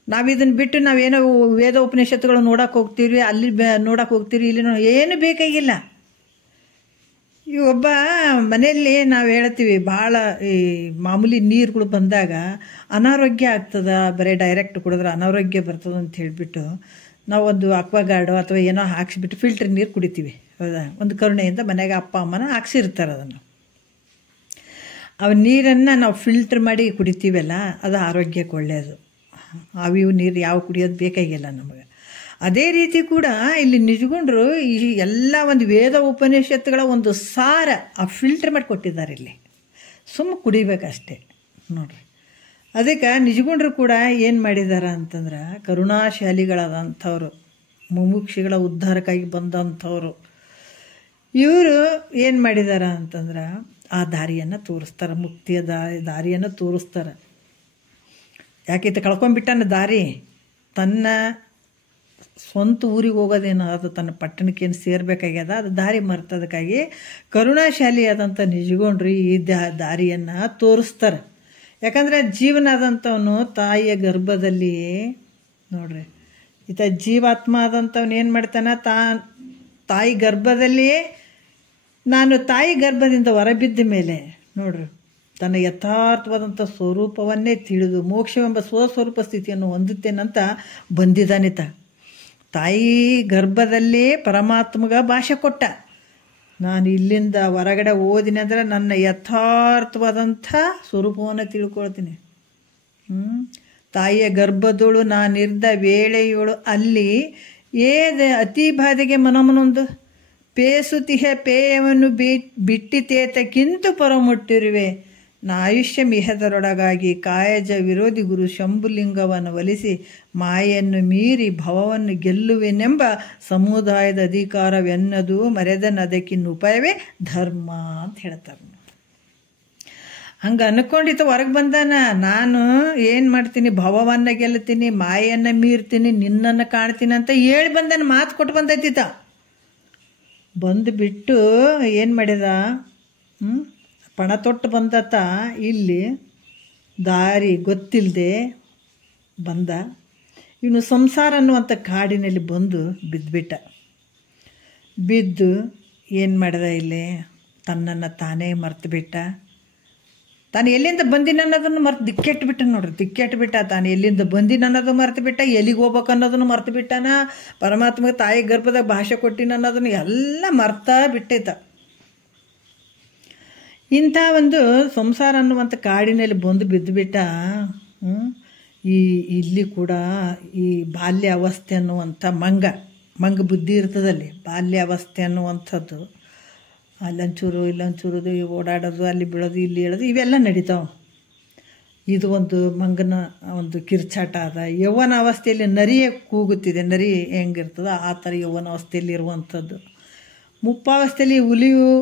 ನಾವಿದನ್ನು ಬಿಟ್ಟು ನಾವೇನೋ ವೇದ ಉಪನಿಷತ್ತುಗಳು ನೋಡೋಕೆ ಹೋಗ್ತೀವಿ, ಅಲ್ಲಿ ನೋಡೋಕೆ ಹೋಗ್ತೀವಿ, ಇಲ್ಲಿ ಏನು ಬೇಕಾಗಿಲ್ಲ. ಈ ಒಬ್ಬ ಮನೆಯಲ್ಲಿ ನಾವು ಹೇಳ್ತೀವಿ ಭಾಳ ಈ ಮಾಮೂಲಿ ನೀರುಗಳು ಬಂದಾಗ ಅನಾರೋಗ್ಯ ಆಗ್ತದೆ, ಬರೀ ಡೈರೆಕ್ಟ್ ಕುಡಿದ್ರೆ ಅನಾರೋಗ್ಯ ಬರ್ತದೆ ಅಂತ ಹೇಳಿಬಿಟ್ಟು ನಾವು ಒಂದು ಅಕ್ವಾಗಾರ್ಡೋ ಅಥವಾ ಏನೋ ಹಾಕ್ಸಿಬಿಟ್ಟು ಫಿಲ್ಟರ್ ನೀರು ಕುಡಿತೀವಿ. ಹೌದಾ? ಒಂದು ಕರುಣೆಯಿಂದ ಮನೆಗೆ ಅಪ್ಪ ಅಮ್ಮನ ಹಾಕ್ಸಿರ್ತಾರೆ ಅದನ್ನು. ಅವ ನೀರನ್ನು ನಾವು ಫಿಲ್ಟ್ರ್ ಮಾಡಿ ಕುಡಿತೀವಲ್ಲ, ಅದು ಆರೋಗ್ಯಕ್ಕೆ ಒಳ್ಳೆಯದು. ಅವಿವು ನೀರು ಯಾವ ಕುಡಿಯೋದು ಬೇಕಾಗಿಲ್ಲ ನಮಗೆ. ಅದೇ ರೀತಿ ಕೂಡ ಇಲ್ಲಿ ನಿಜಗೊಂಡ್ರು ಈ ಎಲ್ಲ ಒಂದು ವೇದ ಉಪನಿಷತ್ತುಗಳ ಒಂದು ಸಾರ ಆ ಫಿಲ್ಟರ್ ಮಾಡಿ ಕೊಟ್ಟಿದ್ದಾರೆ ಇಲ್ಲಿ. ಸುಮ್ಮ ಕುಡಿಬೇಕಷ್ಟೇ ನೋಡ್ರಿ. ಅದಕ್ಕೆ ನಿಜಗೊಂಡ್ರು ಕೂಡ ಏನು ಮಾಡಿದಾರ ಅಂತಂದ್ರೆ, ಕರುಣಾಶಾಲಿಗಳಾದಂಥವ್ರು, ಮುಮುಕ್ಷಿಗಳ ಉದ್ಧಾರಕ್ಕಾಗಿ ಬಂದಂಥವ್ರು, ಇವರು ಏನು ಮಾಡಿದಾರ ಅಂತಂದ್ರೆ ಆ ದಾರಿಯನ್ನು ತೋರಿಸ್ತಾರೆ, ಮುಕ್ತಿಯ ದಾರಿಯನ್ನು ತೋರಿಸ್ತಾರೆ. ಯಾಕೆ ಕಳ್ಕೊಂಡ್ಬಿಟ್ಟಾನ ದಾರಿ, ತನ್ನ ಸ್ವಂತ ಊರಿಗೆ ಹೋಗೋದೇನೋ ಅದು ತನ್ನ ಪಟ್ಟಣಕ್ಕೇನು ಸೇರಬೇಕಾಗ್ಯದ, ಅದು ದಾರಿ ಮರ್ತದಕ್ಕಾಗಿ ಕರುಣಾಶಾಲಿಯಾದಂಥ ನಿಜಗೊಂಡ್ರು ಈ ದಾರಿಯನ್ನು ತೋರಿಸ್ತಾರೆ. ಯಾಕಂದರೆ ಜೀವನ ಆದಂಥವನು ತಾಯಿಯ ಗರ್ಭದಲ್ಲಿ ನೋಡ್ರಿ, ಈತ ಜೀವಾತ್ಮ ಆದಂಥವ್ನು ಏನು ಮಾಡ್ತಾನೆ, ತಾಯಿ ಗರ್ಭದಲ್ಲಿಯೇ ನಾನು ತಾಯಿ ಗರ್ಭದಿಂದ ಹೊರಬಿದ್ದ ಮೇಲೆ ನೋಡ್ರಿ ತನ್ನ ಯಥಾರ್ಥವಾದಂಥ ಸ್ವರೂಪವನ್ನೇ ತಿಳಿದು ಮೋಕ್ಷವೆಂಬ ಸ್ವಸ್ವರೂಪ ಸ್ಥಿತಿಯನ್ನು ಹೊಂದುತ್ತೇನಂತ ಬಂದಿದ್ದಾನಿತ. ತಾಯಿ ಗರ್ಭದಲ್ಲೇ ಪರಮಾತ್ಮಗ ಭಾಷೆ ಕೊಟ್ಟ, ನಾನು ಇಲ್ಲಿಂದ ಹೊರಗಡೆ ಓದಿನಿ ಅಂದರೆ ನನ್ನ ಯಥಾರ್ಥವಾದಂಥ ಸ್ವರೂಪವನ್ನು ತಿಳ್ಕೊಳ್ತೀನಿ. ತಾಯಿಯ ಗರ್ಭದೋಳು ನಾನಿರ್ದ ವೇಳೆಯೋಳು ಅಲ್ಲಿ ಅತಿ ಬಾಧೆಗೆ ಮನಮನೊಂದು ಪೇಸುತಿಹ ಪೇಯವನ್ನು ಬಿಟ್ಟಿತೇತಕ್ಕಿಂತ ಪರಮುಟ್ಟಿರುವೆ ನಾ ಆಯುಷ್ಯ ಮಿಹದರೊಳಗಾಗಿ ಕಾಯಜ ವಿರೋಧಿ ಗುರು ಶಂಭುಲಿಂಗವನ್ನು ಒಲಿಸಿ ಮಾಯನ್ನು ಮೀರಿ ಭವವನ್ನು ಗೆಲ್ಲುವೆನೆಂಬ ಸಮುದಾಯದ ಅಧಿಕಾರವೆನ್ನದು ಮರೆದನದಕ್ಕಿನ್ನು ಉಪಾಯವೇ ಧರ್ಮ ಅಂತ ಹೇಳ್ತಾರೆ. ಹಂಗೆ ಅನ್ಕೊಂಡಿತ್ತು ಹೊರಗೆ ಬಂದಾನ, ನಾನು ಏನು ಮಾಡ್ತೀನಿ, ಭವವನ್ನು ಗೆಲ್ಲುತ್ತೀನಿ, ಮಾಯನ್ನು ಮೀರ್ತೀನಿ, ನಿನ್ನನ್ನು ಕಾಣ್ತೀನಿ ಅಂತ ಹೇಳಿ ಬಂದಾನ, ಮಾತು ಕೊಟ್ಟು ಬಂದೈತಿತ. ಬಂದುಬಿಟ್ಟು ಏನು ಮಾಡಿದ, ಪಣ ತೊಟ್ಟು ಬಂದತ. ಇಲ್ಲಿ ದಾರಿ ಗೊತ್ತಿಲ್ಲದೆ ಬಂದ. ಇವನು ಸಂಸಾರ ಅನ್ನುವಂಥ ಕಾಡಿನಲ್ಲಿ ಬಂದು ಬಿದ್ದು ಏನು ಮಾಡಿದ, ಇಲ್ಲಿ ತನ್ನನ್ನು ತಾನೇ ಮರ್ತು ಬಿಟ್ಟ. ತಾನು ಎಲ್ಲಿಂದ ಬಂದಿನ ಅನ್ನೋದನ್ನು ಮರ್ತು ದಿಕ್ಕೆಟ್ಬಿಟ್ಟ ನೋಡ್ರಿ, ದಿಕ್ಕೆಟ್ಬಿಟ್ಟ. ತಾನು ಎಲ್ಲಿಂದ ಬಂದಿನ ಅನ್ನೋದು ಮರ್ತು ಬಿಟ್ಟ, ಎಲ್ಲಿಗೆ ಹೋಗ್ಬೇಕು ಅನ್ನೋದನ್ನು ಮರ್ತು ಬಿಟ್ಟಾನ, ಪರಮಾತ್ಮಗೆ ತಾಯಿ ಗರ್ಭದಾಗ ಭಾಷೆ ಕೊಟ್ಟಿನ ಅನ್ನೋದನ್ನು ಎಲ್ಲ ಮರ್ತಾ ಬಿಟ್ಟೈತ. ಇಂಥ ಒಂದು ಸಂಸಾರ ಅನ್ನುವಂಥ ಕಾಡಿನಲ್ಲಿ ಬಂದು ಬಿದ್ದುಬಿಟ್ಟ. ಇಲ್ಲಿ ಕೂಡ ಈ ಬಾಲ್ಯ ಅವಸ್ಥೆ ಅನ್ನುವಂಥ ಮಂಗ ಬುದ್ಧಿ ಇರ್ತದಲ್ಲಿ, ಬಾಲ್ಯ ಅವಸ್ಥೆ ಅನ್ನುವಂಥದ್ದು ಅಲ್ಲೊಂಚೂರು ಇಲ್ಲೊಂಚೂರು ಓಡಾಡೋದು, ಅಲ್ಲಿ ಬೀಳೋದು, ಇಲ್ಲಿ ಹೇಳೋದು, ಇವೆಲ್ಲ ನಡೀತಾವೆ. ಇದು ಒಂದು ಮಂಗನ ಒಂದು ಕಿರ್ಚಾಟ ಅದ. ಯೌವನ ಅವಸ್ಥೆಯಲ್ಲಿ ನರಿಯೇ ಕೂಗುತ್ತಿದೆ, ನರಿ ಹೆಂಗಿರ್ತದೋ ಆ ಥರ ಯೌವನ ಅವಸ್ಥೆಯಲ್ಲಿ ಇರುವಂಥದ್ದು. ಮುಪ್ಪಾವಸ್ಥೆಯಲ್ಲಿ ಹುಲಿಯು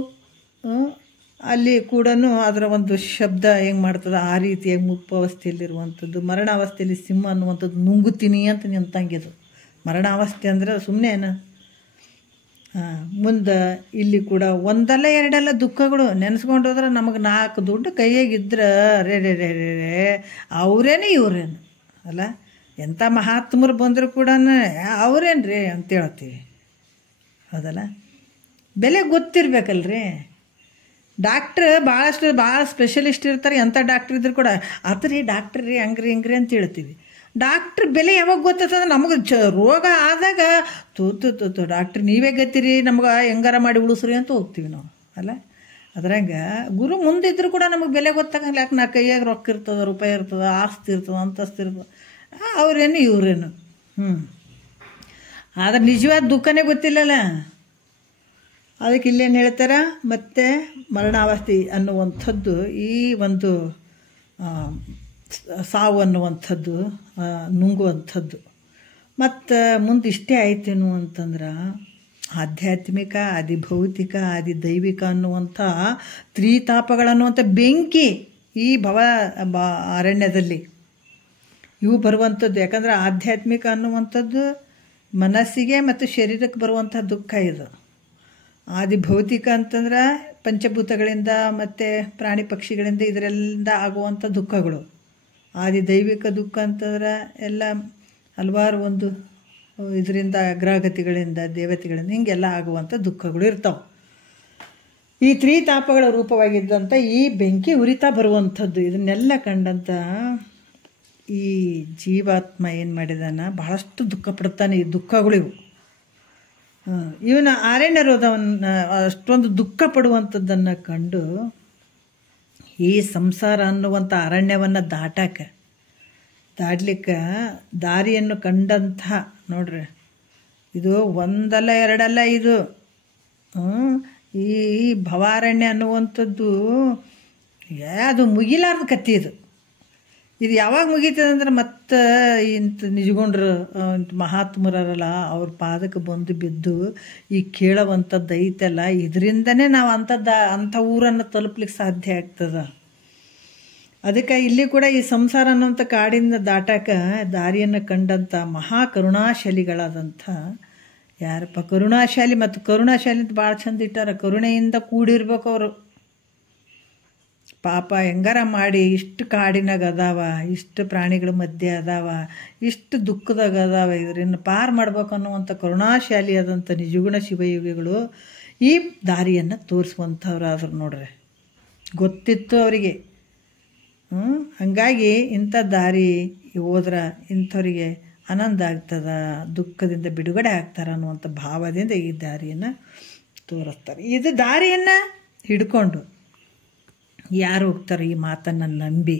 ಅಲ್ಲಿ ಕೂಡ ಅದರ ಒಂದು ಶಬ್ದ ಹೆಂಗೆ ಮಾಡ್ತದೆ ಆ ರೀತಿಯಾಗಿ ಮುಪ್ಪಾವಸ್ಥೆಯಲ್ಲಿರುವಂಥದ್ದು. ಮರಣಾವಸ್ಥೆಯಲ್ಲಿ ಸಿಂಹ ಅನ್ನುವಂಥದ್ದು ನುಂಗುತ್ತೀನಿ ಅಂತ ನಿಂತಂಗಿದು. ಮರಣಾವಸ್ಥೆ ಅಂದರೆ ಸುಮ್ಮನೆ ಮುಂದೆ ಇಲ್ಲಿ ಕೂಡ ಒಂದಲ್ಲ ಎರಡಲ್ಲ ದುಃಖಗಳು ನೆನೆಸ್ಕೊಂಡು ಹೋದ್ರೆ ನಮಗೆ 4 ದುಡ್ಡು ಕೈಯಾಗಿದ್ರೆ ರೇ ಅವರೇನು ಇವ್ರೇನು ಅಲ್ಲ, ಎಂಥ ಮಹಾತ್ಮರು ಬಂದರೂ ಕೂಡ ಅವ್ರೇನು ರೀ ಅಂತ ಹೇಳ್ತೀವಿ. ಹೌದಲ್ಲ, ಬೆಲೆ ಗೊತ್ತಿರ್ಬೇಕಲ್ರಿ. ಡಾಕ್ಟ್ರ್ ಭಾಳ ಸ್ಪೆಷಲಿಸ್ಟ್ ಇರ್ತಾರೆ, ಎಂಥ ಡಾಕ್ಟ್ರ್ ಇದ್ರು ಕೂಡ ಆತ್ರಿ ಡಾಕ್ಟ್ರ್ ರೀ ಹಂಗ್ರಿ ಹಿಂಗ್ರಿ ಅಂತ ಹೇಳ್ತೀವಿ. ಡಾಕ್ಟ್ರ್ ಬೆಲೆ ಯಾವಾಗ ಗೊತ್ತಂದ್ರೆ ನಮಗೆ ರೋಗ ಆದಾಗ ತೂ ಡಾಕ್ಟ್ರ್ ನೀವೇ ಗತ್ತಿರಿ, ನಮ್ಗೆ ಹೆಂಗಾರ ಮಾಡಿ ಉಳಿಸ್ರಿ ಅಂತ ಹೋಗ್ತೀವಿ ನಾವು ಅಲ್ಲ. ಅದ್ರಾಗ ಗುರು ಮುಂದಿದ್ರು ಕೂಡ ನಮಗೆ ಬೆಲೆ ಗೊತ್ತಾಗಲ್ಲ. ಯಾಕೆ ನಾ ಕೈಯಾಗ ರೊಕ್ಕ ಇರ್ತದೆ, ರೂಪಾಯಿ ಇರ್ತದೆ, ಆಸ್ತಿ ಇರ್ತದೆ, ಅಂತಸ್ತು ಇರ್ತದೆ, ಅವ್ರೇನು ಇವ್ರೇನು. ಆದ್ರೆ ನಿಜವಾದ ದುಃಖನೇ ಗೊತ್ತಿಲ್ಲಲ್ಲ. ಅದಕ್ಕೆ ಇಲ್ಲೇನು ಹೇಳ್ತಾರೆ, ಮತ್ತು ಮರಣಾವಸ್ಥೆ ಅನ್ನುವಂಥದ್ದು ಈ ಒಂದು ಸಾವು ಅನ್ನುವಂಥದ್ದು ನುಂಗುವಂಥದ್ದು. ಮತ್ತು ಮುಂದೆ ಇಷ್ಟೇ ಆಯ್ತೇನು ಅಂತಂದ್ರೆ ಆಧ್ಯಾತ್ಮಿಕ, ಆದಿಭೌತಿಕ, ಆದಿದೈವಿಕ ಅನ್ನುವಂಥ ತ್ರಿತಾಪಗಳನ್ನುವಂಥ ಬೆಂಕಿ ಈ ಅರಣ್ಯದಲ್ಲಿ ಇವು ಬರುವಂಥದ್ದು. ಯಾಕಂದರೆ ಆಧ್ಯಾತ್ಮಿಕ ಅನ್ನುವಂಥದ್ದು ಮನಸ್ಸಿಗೆ ಮತ್ತು ಶರೀರಕ್ಕೆ ಬರುವಂಥ ದುಃಖ ಇದು. ಆದಿಭೌತಿಕ ಅಂತಂದ್ರೆ ಪಂಚಭೂತಗಳಿಂದ ಮತ್ತು ಪ್ರಾಣಿ ಪಕ್ಷಿಗಳಿಂದ ಇದರಿಂದ ಆಗುವಂಥ ದುಃಖಗಳು. ಆದಿದೈವಿಕ ದುಃಖ ಅಂತಂದ್ರೆ ಎಲ್ಲ ಹಲವಾರು ಒಂದು ಇದರಿಂದ ಗ್ರಹಗತಿಗಳಿಂದ, ದೇವತೆಗಳಿಂದ ಹಿಂಗೆಲ್ಲ ಆಗುವಂಥ ದುಃಖಗಳು ಇರ್ತಾವೆ. ಈ ತ್ರಿತಾಪಗಳ ರೂಪವಾಗಿದ್ದಂಥ ಈ ಬೆಂಕಿ ಉರಿತಾ ಬರುವಂಥದ್ದು. ಇದನ್ನೆಲ್ಲ ಕಂಡಂಥ ಈ ಜೀವಾತ್ಮ ಏನು ಮಾಡಿದಾನ ಬಹಳಷ್ಟು ದುಃಖ ಪಡ್ತಾನೆ. ಈ ದುಃಖಗಳಿವು ಇವನ ಅರಣ್ಯರೋಧವನ್ನು ಅಷ್ಟೊಂದು ದುಃಖ ಪಡುವಂಥದ್ದನ್ನು ಕಂಡು ಈ ಸಂಸಾರ ಅನ್ನುವಂಥ ಅರಣ್ಯವನ್ನು ದಾಟ್ಲಿಕ್ಕೆ ದಾರಿಯನ್ನು ಕಂಡಂಥ ನೋಡ್ರಿ, ಇದು ಒಂದಲ್ಲ ಎರಡಲ್ಲ, ಇದು ಈ ಭವಾರಣ್ಯ ಅನ್ನುವಂಥದ್ದು ಅದು ಮುಗಿಲಾರ್ದ ಕತ್ತಿ. ಇದು ಯಾವಾಗ ಮುಗೀತದೆ ಅಂದ್ರೆ ಮತ್ತೆ ಇಂಥ ನಿಜಗೊಂಡ್ರು ಮಹಾತ್ಮರಲ್ಲ ಅವ್ರ ಪಾದಕ್ಕೆ ಬಂದು ಬಿದ್ದು ಈ ಕೇಳುವಂಥದ್ದು ಐತಲ್ಲ, ಇದರಿಂದನೇ ನಾವು ಅಂಥ ಊರನ್ನು ತಲುಪಲಿಕ್ಕೆ ಸಾಧ್ಯ ಆಗ್ತದೆ. ಅದಕ್ಕೆ ಇಲ್ಲಿ ಕೂಡ ಈ ಸಂಸಾರ ಅನ್ನೋಂಥ ಕಾಡಿಂದ ದಾಟಕ್ಕೆ ದಾರಿಯನ್ನು ಕಂಡಂಥ ಮಹಾ ಕರುಣಾಶಾಲಿಗಳಾದಂಥ ಯಾರಪ್ಪ ಕರುಣಾಶಾಲಿ. ಮತ್ತು ಕರುಣಾಶಾಲಿ ಅಂತ ಭಾಳ ಚಂದ ಇಟ್ಟಾರ. ಕರುಣೆಯಿಂದ ಕೂಡಿರ್ಬೇಕು ಅವರು. ಪಾಪ ಹೆಂಗಾರ ಮಾಡಿ ಇಷ್ಟು ಕಾಡಿನಾಗ ಅದಾವ, ಇಷ್ಟು ಪ್ರಾಣಿಗಳ ಮಧ್ಯೆ ಅದಾವ, ಇಷ್ಟು ದುಃಖದಾಗ ಅದಾವ, ಇದರಿಂದ ಪಾರು ಮಾಡ್ಬೇಕು ಅನ್ನುವಂಥ ಕರುಣಾಶಾಲಿ ಆದಂಥ ನಿಜಗುಣ ಶಿವಯೋಗಿಗಳು ಈ ದಾರಿಯನ್ನು ತೋರಿಸುವಂಥವ್ರು ಆದ್ರು ನೋಡ್ರಿ. ಗೊತ್ತಿತ್ತು ಅವರಿಗೆ. ಹಾಗಾಗಿ ಇಂಥ ದಾರಿ ಹೋದ್ರೆ ಇಂಥವ್ರಿಗೆ ಆನಂದ ಆಗ್ತದ, ದುಃಖದಿಂದ ಬಿಡುಗಡೆ ಆಗ್ತಾರೆ ಅನ್ನುವಂಥ ಭಾವದಿಂದ ಈ ದಾರಿಯನ್ನು ತೋರಿಸ್ತಾರೆ. ಇದು ದಾರಿಯನ್ನು ಹಿಡ್ಕೊಂಡು ಯಾರು ಹೋಗ್ತಾರೆ ಈ ಮಾತನ್ನು ನಂಬಿ,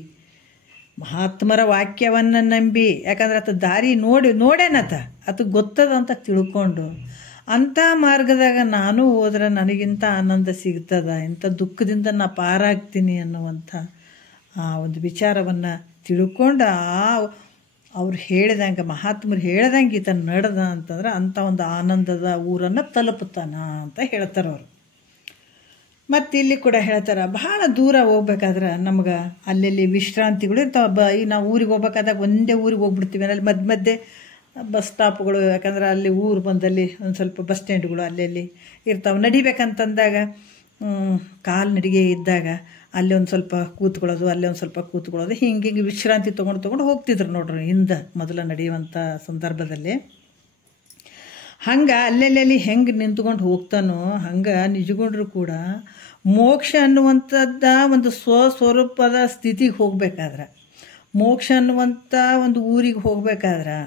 ಮಹಾತ್ಮರ ವಾಕ್ಯವನ್ನು ನಂಬಿ, ಯಾಕಂದ್ರೆ ಆತ ದಾರಿ ನೋಡೇನತ ಅದು ಗೊತ್ತದ ಅಂತ ತಿಳ್ಕೊಂಡು ಅಂಥ ಮಾರ್ಗದಾಗ ನಾನು ಹೋದ್ರೆ ನನಗಿಂತ ಆನಂದ ಸಿಗ್ತದ, ಇಂಥ ದುಃಖದಿಂದ ನಾ ಪಾರಾಗ್ತೀನಿ ಅನ್ನುವಂಥ ಆ ಒಂದು ವಿಚಾರವನ್ನು ತಿಳ್ಕೊಂಡು ಅವ್ರು ಹೇಳ್ದಂಗೆ ಮಹಾತ್ಮರು ಹೇಳ್ದಂಗೆ ಈತ ನಡೆದ ಅಂತಂದ್ರೆ ಅಂಥ ಒಂದು ಆನಂದದ ಊರನ್ನು ತಲುಪುತ್ತಾನ ಅಂತ ಹೇಳ್ತಾರೆ ಅವರು. ಮತ್ತು ಇಲ್ಲಿ ಕೂಡ ಹೇಳ್ತಾರೆ, ಬಹಳ ದೂರ ಹೋಗ್ಬೇಕಾದ್ರೆ ನಮ್ಗೆ ಅಲ್ಲೆಲ್ಲಿ ವಿಶ್ರಾಂತಿಗಳು ಇರ್ತಾವೆ. ಈಗ ನಾವು ಊರಿಗೆ ಹೋಗ್ಬೇಕಾದಾಗ ಒಂದೇ ಊರಿಗೆ ಹೋಗ್ಬಿಡ್ತೀವಿ, ಅಲ್ಲಿ ಮಧ್ಯೆ ಬಸ್ ಸ್ಟಾಪ್ಗಳು, ಯಾಕಂದ್ರೆ ಅಲ್ಲಿ ಊರು ಬಂದಲ್ಲಿ ಒಂದು ಸ್ವಲ್ಪ ಬಸ್ ಸ್ಟ್ಯಾಂಡ್ಗಳು ಅಲ್ಲೆಲ್ಲಿ ಇರ್ತಾವೆ. ನಡಿಬೇಕಂತಂದಾಗ ಕಾಲು ನಡಿಗೆ ಇದ್ದಾಗ ಅಲ್ಲಿ ಒಂದು ಸ್ವಲ್ಪ ಕೂತ್ಕೊಳ್ಳೋದು, ಅಲ್ಲೇ ಒಂದು ಸ್ವಲ್ಪ ಕೂತ್ಕೊಳ್ಳೋದು, ಹಿಂಗೆ ವಿಶ್ರಾಂತಿ ತೊಗೊಂಡು ಹೋಗ್ತಿದ್ರು ನೋಡ್ರಿ ಹಿಂದೆ ಮೊದಲು ನಡೆಯುವಂಥ ಸಂದರ್ಭದಲ್ಲಿ. ಹಂಗೆ ಅಲ್ಲೆಲ್ಲಿ ಹೆಂಗೆ ನಿಂತ್ಕೊಂಡು ಹೋಗ್ತಾನೋ ಹಂಗೆ ನಿಜಗೊಂಡ್ರು ಕೂಡ ಮೋಕ್ಷ ಅನ್ನುವಂಥದ್ದ ಒಂದು ಸ್ವಸ್ವರೂಪದ ಸ್ಥಿತಿಗೆ ಹೋಗ್ಬೇಕಾದ್ರೆ, ಮೋಕ್ಷ ಅನ್ನುವಂಥ ಒಂದು ಊರಿಗೆ ಹೋಗ್ಬೇಕಾದ್ರೆ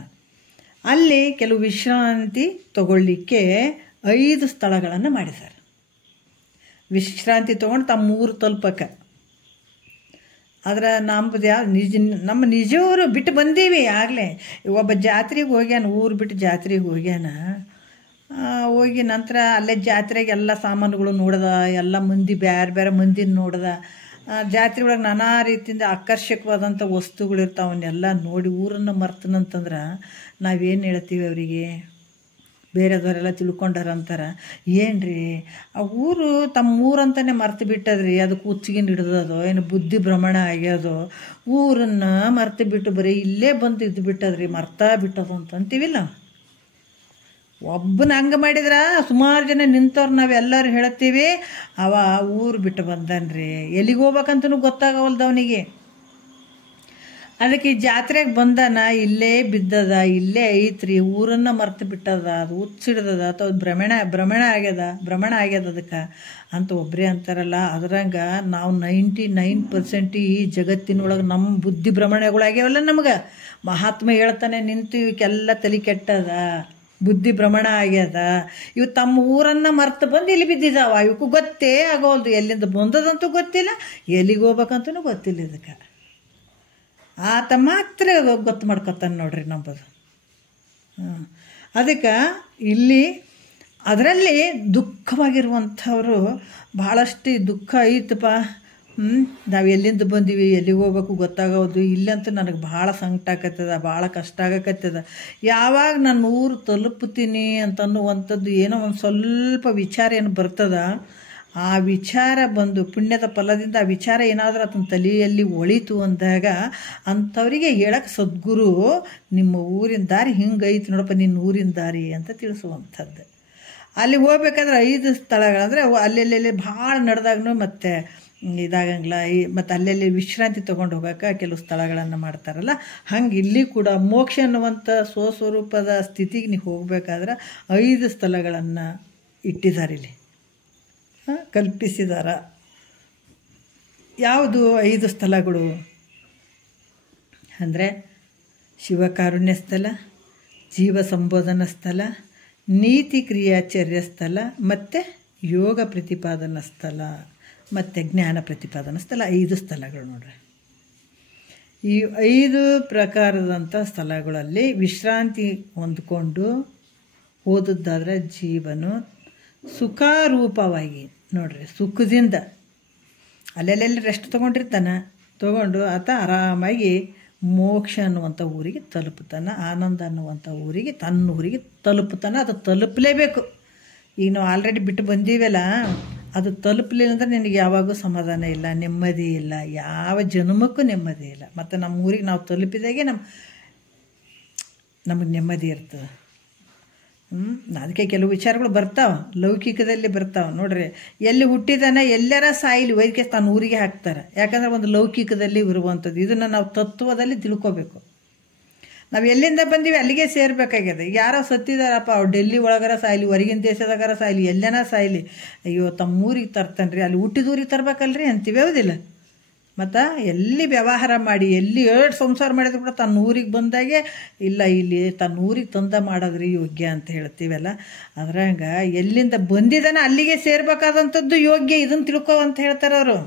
ಅಲ್ಲಿ ಕೆಲವು ವಿಶ್ರಾಂತಿ ತಗೊಳ್ಳಿಕ್ಕೆ 5 ಸ್ಥಳಗಳನ್ನು ಮಾಡಿದ್ದಾರೆ. ವಿಶ್ರಾಂತಿ ತೊಗೊಂಡು ತಮ್ಮ ಊರು ತಲುಪಕ್ಕೆ. ಆದ್ರೆ ನಮ್ಮ ನಿಜವರು ಬಿಟ್ಟು ಬಂದೀವಿ ಆಗಲೇ. ಒಬ್ಬ ಜಾತ್ರೆಗೆ ಹೋಗ್ಯಾನ, ಊರು ಬಿಟ್ಟು ಜಾತ್ರೆಗೆ ಹೋಗ್ಯಾನ. ಹೋಗಿ ನಂತರ ಅಲ್ಲೇ ಜಾತ್ರೆಗೆ ಎಲ್ಲ ಸಾಮಾನುಗಳು ನೋಡ್ದ, ಎಲ್ಲ ಮಂದಿ ಬೇರೆ ಮಂದಿನ ನೋಡ್ದ. ಜಾತ್ರೆ ಒಳಗೆ ನಾನಾ ರೀತಿಯಿಂದ ಆಕರ್ಷಕವಾದಂಥ ವಸ್ತುಗಳಿರ್ತಾವೆ, ಅವನ್ನೆಲ್ಲ ನೋಡಿ ಊರನ್ನು ಮರ್ತನಂತಂದ್ರೆ ನಾವೇನು ಹೇಳ್ತೀವಿ ಅವರಿಗೆ? ಬೇರೆದವರೆಲ್ಲ ತಿಳ್ಕೊಂಡಾರ ಅಂತಾರೆ, ಏನ್ರಿ ಆ ಊರು ತಮ್ಮ ಊರಂತಲೇ ಮರ್ತು ಬಿಟ್ಟದ್ರಿ, ಅದಕ್ಕೆ ಹುಚ್ಚಿಗಿನ ಹಿಡ್ದದೋ ಏನು ಬುದ್ಧಿ ಭ್ರಮಣ ಆಗ್ಯೋದೋ, ಊರನ್ನು ಮರ್ತು ಬಿಟ್ಟು ಬರೀ ಇಲ್ಲೇ ಬಂದು ಇದ್ದು ಬಿಟ್ಟದ್ರಿ, ಮರ್ತಾ ಬಿಟ್ಟದು ಅಂತಂತೀವಿಲ್ಲ. ಒಬ್ಬನ ಹಂಗೆ ಮಾಡಿದ್ರೆ ಸುಮಾರು ಜನ ನಿಂತವ್ರು ನಾವೆಲ್ಲರೂ ಹೇಳ್ತೀವಿ, ಅವ ಊರು ಬಿಟ್ಟು ಬಂದನ್ರಿ, ಎಲ್ಲಿಗೆ ಹೋಗ್ಬೇಕಂತನೂ ಗೊತ್ತಾಗವಲ್ದು ಅವನಿಗೆ. ಅದಕ್ಕೆ ಈ ಜಾತ್ರೆಗೆ ಬಂದಾನ, ಇಲ್ಲೇ ಬಿದ್ದದ, ಇಲ್ಲೇ ಐತ್ರಿ, ಊರನ್ನು ಮರ್ತು ಬಿಟ್ಟದ, ಅದು ಹುಚ್ಚಿಡ್ದದ ಅಥವಾ ಭ್ರಮಣ ಆಗ್ಯದ ಅದಕ್ಕೆ ಅಂತ ಒಬ್ಬರೇ ಅಂತಾರಲ್ಲ. ಅದ್ರಂಗೆ ನಾವು 99% ಈ ಜಗತ್ತಿನೊಳಗೆ ನಮ್ಮ ಬುದ್ಧಿ ಭ್ರಮಣಗಳಾಗ್ಯಾವಲ್ಲ. ನಮ್ಗೆ ಮಹಾತ್ಮ ಹೇಳ್ತಾನೆ ನಿಂತು ಇವಕ್ಕೆಲ್ಲ ತಲೆ ಕೆಟ್ಟದ, ಬುದ್ಧಿ ಭ್ರಮಣ ಆಗ್ಯದ, ಇವು ತಮ್ಮ ಊರನ್ನು ಮರ್ತು ಬಂದು ಇಲ್ಲಿ ಬಿದ್ದಿದ್ದಾವ, ಇವಕ್ಕೂ ಗೊತ್ತೇ ಆಗೋಲ್ದು, ಎಲ್ಲಿಂದ ಬಂದದಂತೂ ಗೊತ್ತಿಲ್ಲ, ಎಲ್ಲಿಗೆ ಹೋಗ್ಬೇಕಂತೂ ಗೊತ್ತಿಲ್ಲ. ಇದಕ್ಕೆ ಆತ ಮಾತ್ರ ಗೊತ್ತು ಮಾಡ್ಕೊತಾನೆ ನೋಡ್ರಿ ನಂಬದು. ಅದಕ್ಕೆ ಇಲ್ಲಿ ಅದರಲ್ಲಿ ದುಃಖವಾಗಿರುವಂಥವ್ರು ಭಾಳಷ್ಟು ದುಃಖ ಐತಪ್ಪ. ನಾವು ಎಲ್ಲಿಂದ ಬಂದೀವಿ, ಎಲ್ಲಿಗೆ ಹೋಗ್ಬೇಕು ಗೊತ್ತಾಗೋದು, ಇಲ್ಲಂತೂ ನನಗೆ ಭಾಳ ಸಂಕಟ ಆಕತ್ತದ, ಭಾಳ ಕಷ್ಟ ಆಗಕತ್ತದ. ಯಾವಾಗ ನಾನು ಊರು ತಲುಪುತ್ತೀನಿ ಅಂತನ್ನುವಂಥದ್ದು ಏನೋ ಒಂದು ಸ್ವಲ್ಪ ವಿಚಾರ ಏನು ಬರ್ತದ, ಆ ವಿಚಾರ ಬಂದು ಪುಣ್ಯದ ಫಲದಿಂದ ಆ ವಿಚಾರ ಏನಾದರೂ ಅದನ್ನ ತಲೆಯಲ್ಲಿ ಒಳಿತು ಅಂದಾಗ ಅಂಥವರಿಗೆ ಹೇಳಕ್ಕೆ ಸದ್ಗುರು ನಿಮ್ಮ ಊರಿನ ದಾರಿ ಹಿಂಗೈತಿ ನೋಡಪ್ಪ, ನಿನ್ನ ಊರಿನ ದಾರಿ ಅಂತ ತಿಳಿಸುವಂಥದ್ದು. ಅಲ್ಲಿ ಹೋಗ್ಬೇಕಾದ್ರೆ 5 ಸ್ಥಳಗಳಂದರೆ ಅಲ್ಲೆಲ್ಲಿ ಭಾಳ ನಡೆದಾಗೂ ಮತ್ತೆ ಇದಾಗಂಗಿಲ್ಲ. ಮತ್ತು ಅಲ್ಲೆಲ್ಲಿ ವಿಶ್ರಾಂತಿ ತೊಗೊಂಡು ಹೋಗೋಕೆ ಕೆಲವು ಸ್ಥಳಗಳನ್ನು ಮಾಡ್ತಾರಲ್ಲ, ಹಂಗೆ ಇಲ್ಲಿ ಕೂಡ ಮೋಕ್ಷ ಅನ್ನುವಂಥ ಸ್ವಸ್ವರೂಪದ ಸ್ಥಿತಿಗೆ ನೀವು ಹೋಗಬೇಕಾದ್ರೆ 5 ಸ್ಥಳಗಳನ್ನು ಇಟ್ಟಿದ್ದಾರೆ, ಇಲ್ಲಿ ಕಲ್ಪಿಸಿದಾರ. ಯಾವುದು 5 ಸ್ಥಳಗಳು ಅಂದರೆ ಶಿವಕಾರುಣ್ಯ ಸ್ಥಳ, ಜೀವ ಸಂಬೋಧನಾ ಸ್ಥಳ, ನೀತಿ ಕ್ರಿಯಾಚರ್ಯ ಸ್ಥಳ ಮತ್ತು ಯೋಗ ಪ್ರತಿಪಾದನಾ ಸ್ಥಳ ಮತ್ತು ಜ್ಞಾನ ಪ್ರತಿಪಾದನಾ ಸ್ಥಳ 5 ಸ್ಥಳಗಳು ನೋಡ್ರಿ. ಈ 5 ಪ್ರಕಾರದಂಥ ಸ್ಥಳಗಳಲ್ಲಿ ವಿಶ್ರಾಂತಿ ಹೊಂದ್ಕೊಂಡು ಓದದ್ದಾದ್ರೆ ಜೀವನು ಸುಖಾರೂಪವಾಗಿ ನೋಡ್ರಿ, ಸುಖದಿಂದ ಅಲ್ಲೆಲ್ಲೆಲ್ಲಿ ರೆಸ್ಟ್ ತೊಗೊಂಡು ಆತ ಆರಾಮಾಗಿ ಮೋಕ್ಷ ಅನ್ನುವಂಥ ಊರಿಗೆ ತಲುಪುತ್ತಾನೆ, ಆನಂದ ಅನ್ನುವಂಥ ಊರಿಗೆ ತನ್ನ ಊರಿಗೆ ತಲುಪುತ್ತಾನೆ. ಅದು ತಲುಪಲೇಬೇಕು. ಈಗ ನಾವು ಆಲ್ರೆಡಿ ಬಿಟ್ಟು ಬಂದೀವಲ್ಲ, ಅದು ತಲುಪಲಿಲ್ಲ ಅಂದರೆ ನಿನಗೆ ಯಾವಾಗೂ ಸಮಾಧಾನ ಇಲ್ಲ, ನೆಮ್ಮದಿ ಇಲ್ಲ, ಯಾವ ಜನ್ಮಕ್ಕೂ ನೆಮ್ಮದಿ ಇಲ್ಲ. ಮತ್ತು ನಮ್ಮ ಊರಿಗೆ ನಾವು ತಲುಪಿದಾಗೆ ನಮಗೆ ನೆಮ್ಮದಿ ಇರ್ತದೆ. ಅದಕ್ಕೆ ಕೆಲವು ವಿಚಾರಗಳು ಬರ್ತಾವೆ, ಲೌಕಿಕದಲ್ಲಿ ಬರ್ತಾವೆ ನೋಡ್ರಿ. ಎಲ್ಲಿ ಹುಟ್ಟಿದಾನ ಎಲ್ಲರ ಸಾಯಿಲಿ ವೈದ್ಯಕ್ಕೆ ತನ್ನ ಊರಿಗೆ ಹಾಕ್ತಾರೆ. ಯಾಕಂದರೆ ಒಂದು ಲೌಕಿಕದಲ್ಲಿ ಇರುವಂಥದ್ದು. ಇದನ್ನು ನಾವು ತತ್ವದಲ್ಲಿ ತಿಳ್ಕೊಬೇಕು. ನಾವು ಎಲ್ಲಿಂದ ಬಂದೀವಿ ಅಲ್ಲಿಗೆ ಸೇರಬೇಕಾಗ್ಯದ. ಯಾರೋ ಸತ್ತಿದಾರಪ್ಪ, ಅವ್ರು ಡೆಲ್ಲಿ ಒಳಗಾರ ಸಾಯ್ಲಿ, ಹೊರಗಿನ ದೇಶದಾಗಾರ ಸಾಯ್ಲಿ, ಎಲ್ಲೇನ ಸಾಯ್ಲಿ, ಅಯ್ಯೋ ತಮ್ಮ ಊರಿಗೆ ತರ್ತಾನೆ ರೀ, ಅಲ್ಲಿ ಹುಟ್ಟಿದ ಊರಿಗೆ ತರ್ಬೇಕಲ್ರಿ ಅಂತೀವಿ, ಹೌದಿಲ್ಲ? ಮತ್ತು ಎಲ್ಲಿ ವ್ಯವಹಾರ ಮಾಡಿ ಎಲ್ಲಿ ಸಂಸಾರ ಮಾಡಿದ್ರು ಕೂಡ ತನ್ನ ಊರಿಗೆ ಬಂದಾಗೆ ಇಲ್ಲ, ಇಲ್ಲಿ ತನ್ನ ಊರಿಗೆ ತಂದ ಮಾಡೋದ್ರಿ ಯೋಗ್ಯ ಅಂತ ಹೇಳ್ತೀವಲ್ಲ. ಅದ್ರಂಗ ಎಲ್ಲಿಂದ ಬಂದಿದ್ದಾನೆ ಅಲ್ಲಿಗೆ ಸೇರ್ಬೇಕಾದಂಥದ್ದು ಯೋಗ್ಯ, ಇದನ್ನು ತಿಳ್ಕೊ ಅಂತ ಹೇಳ್ತಾರೆ ಅವರು.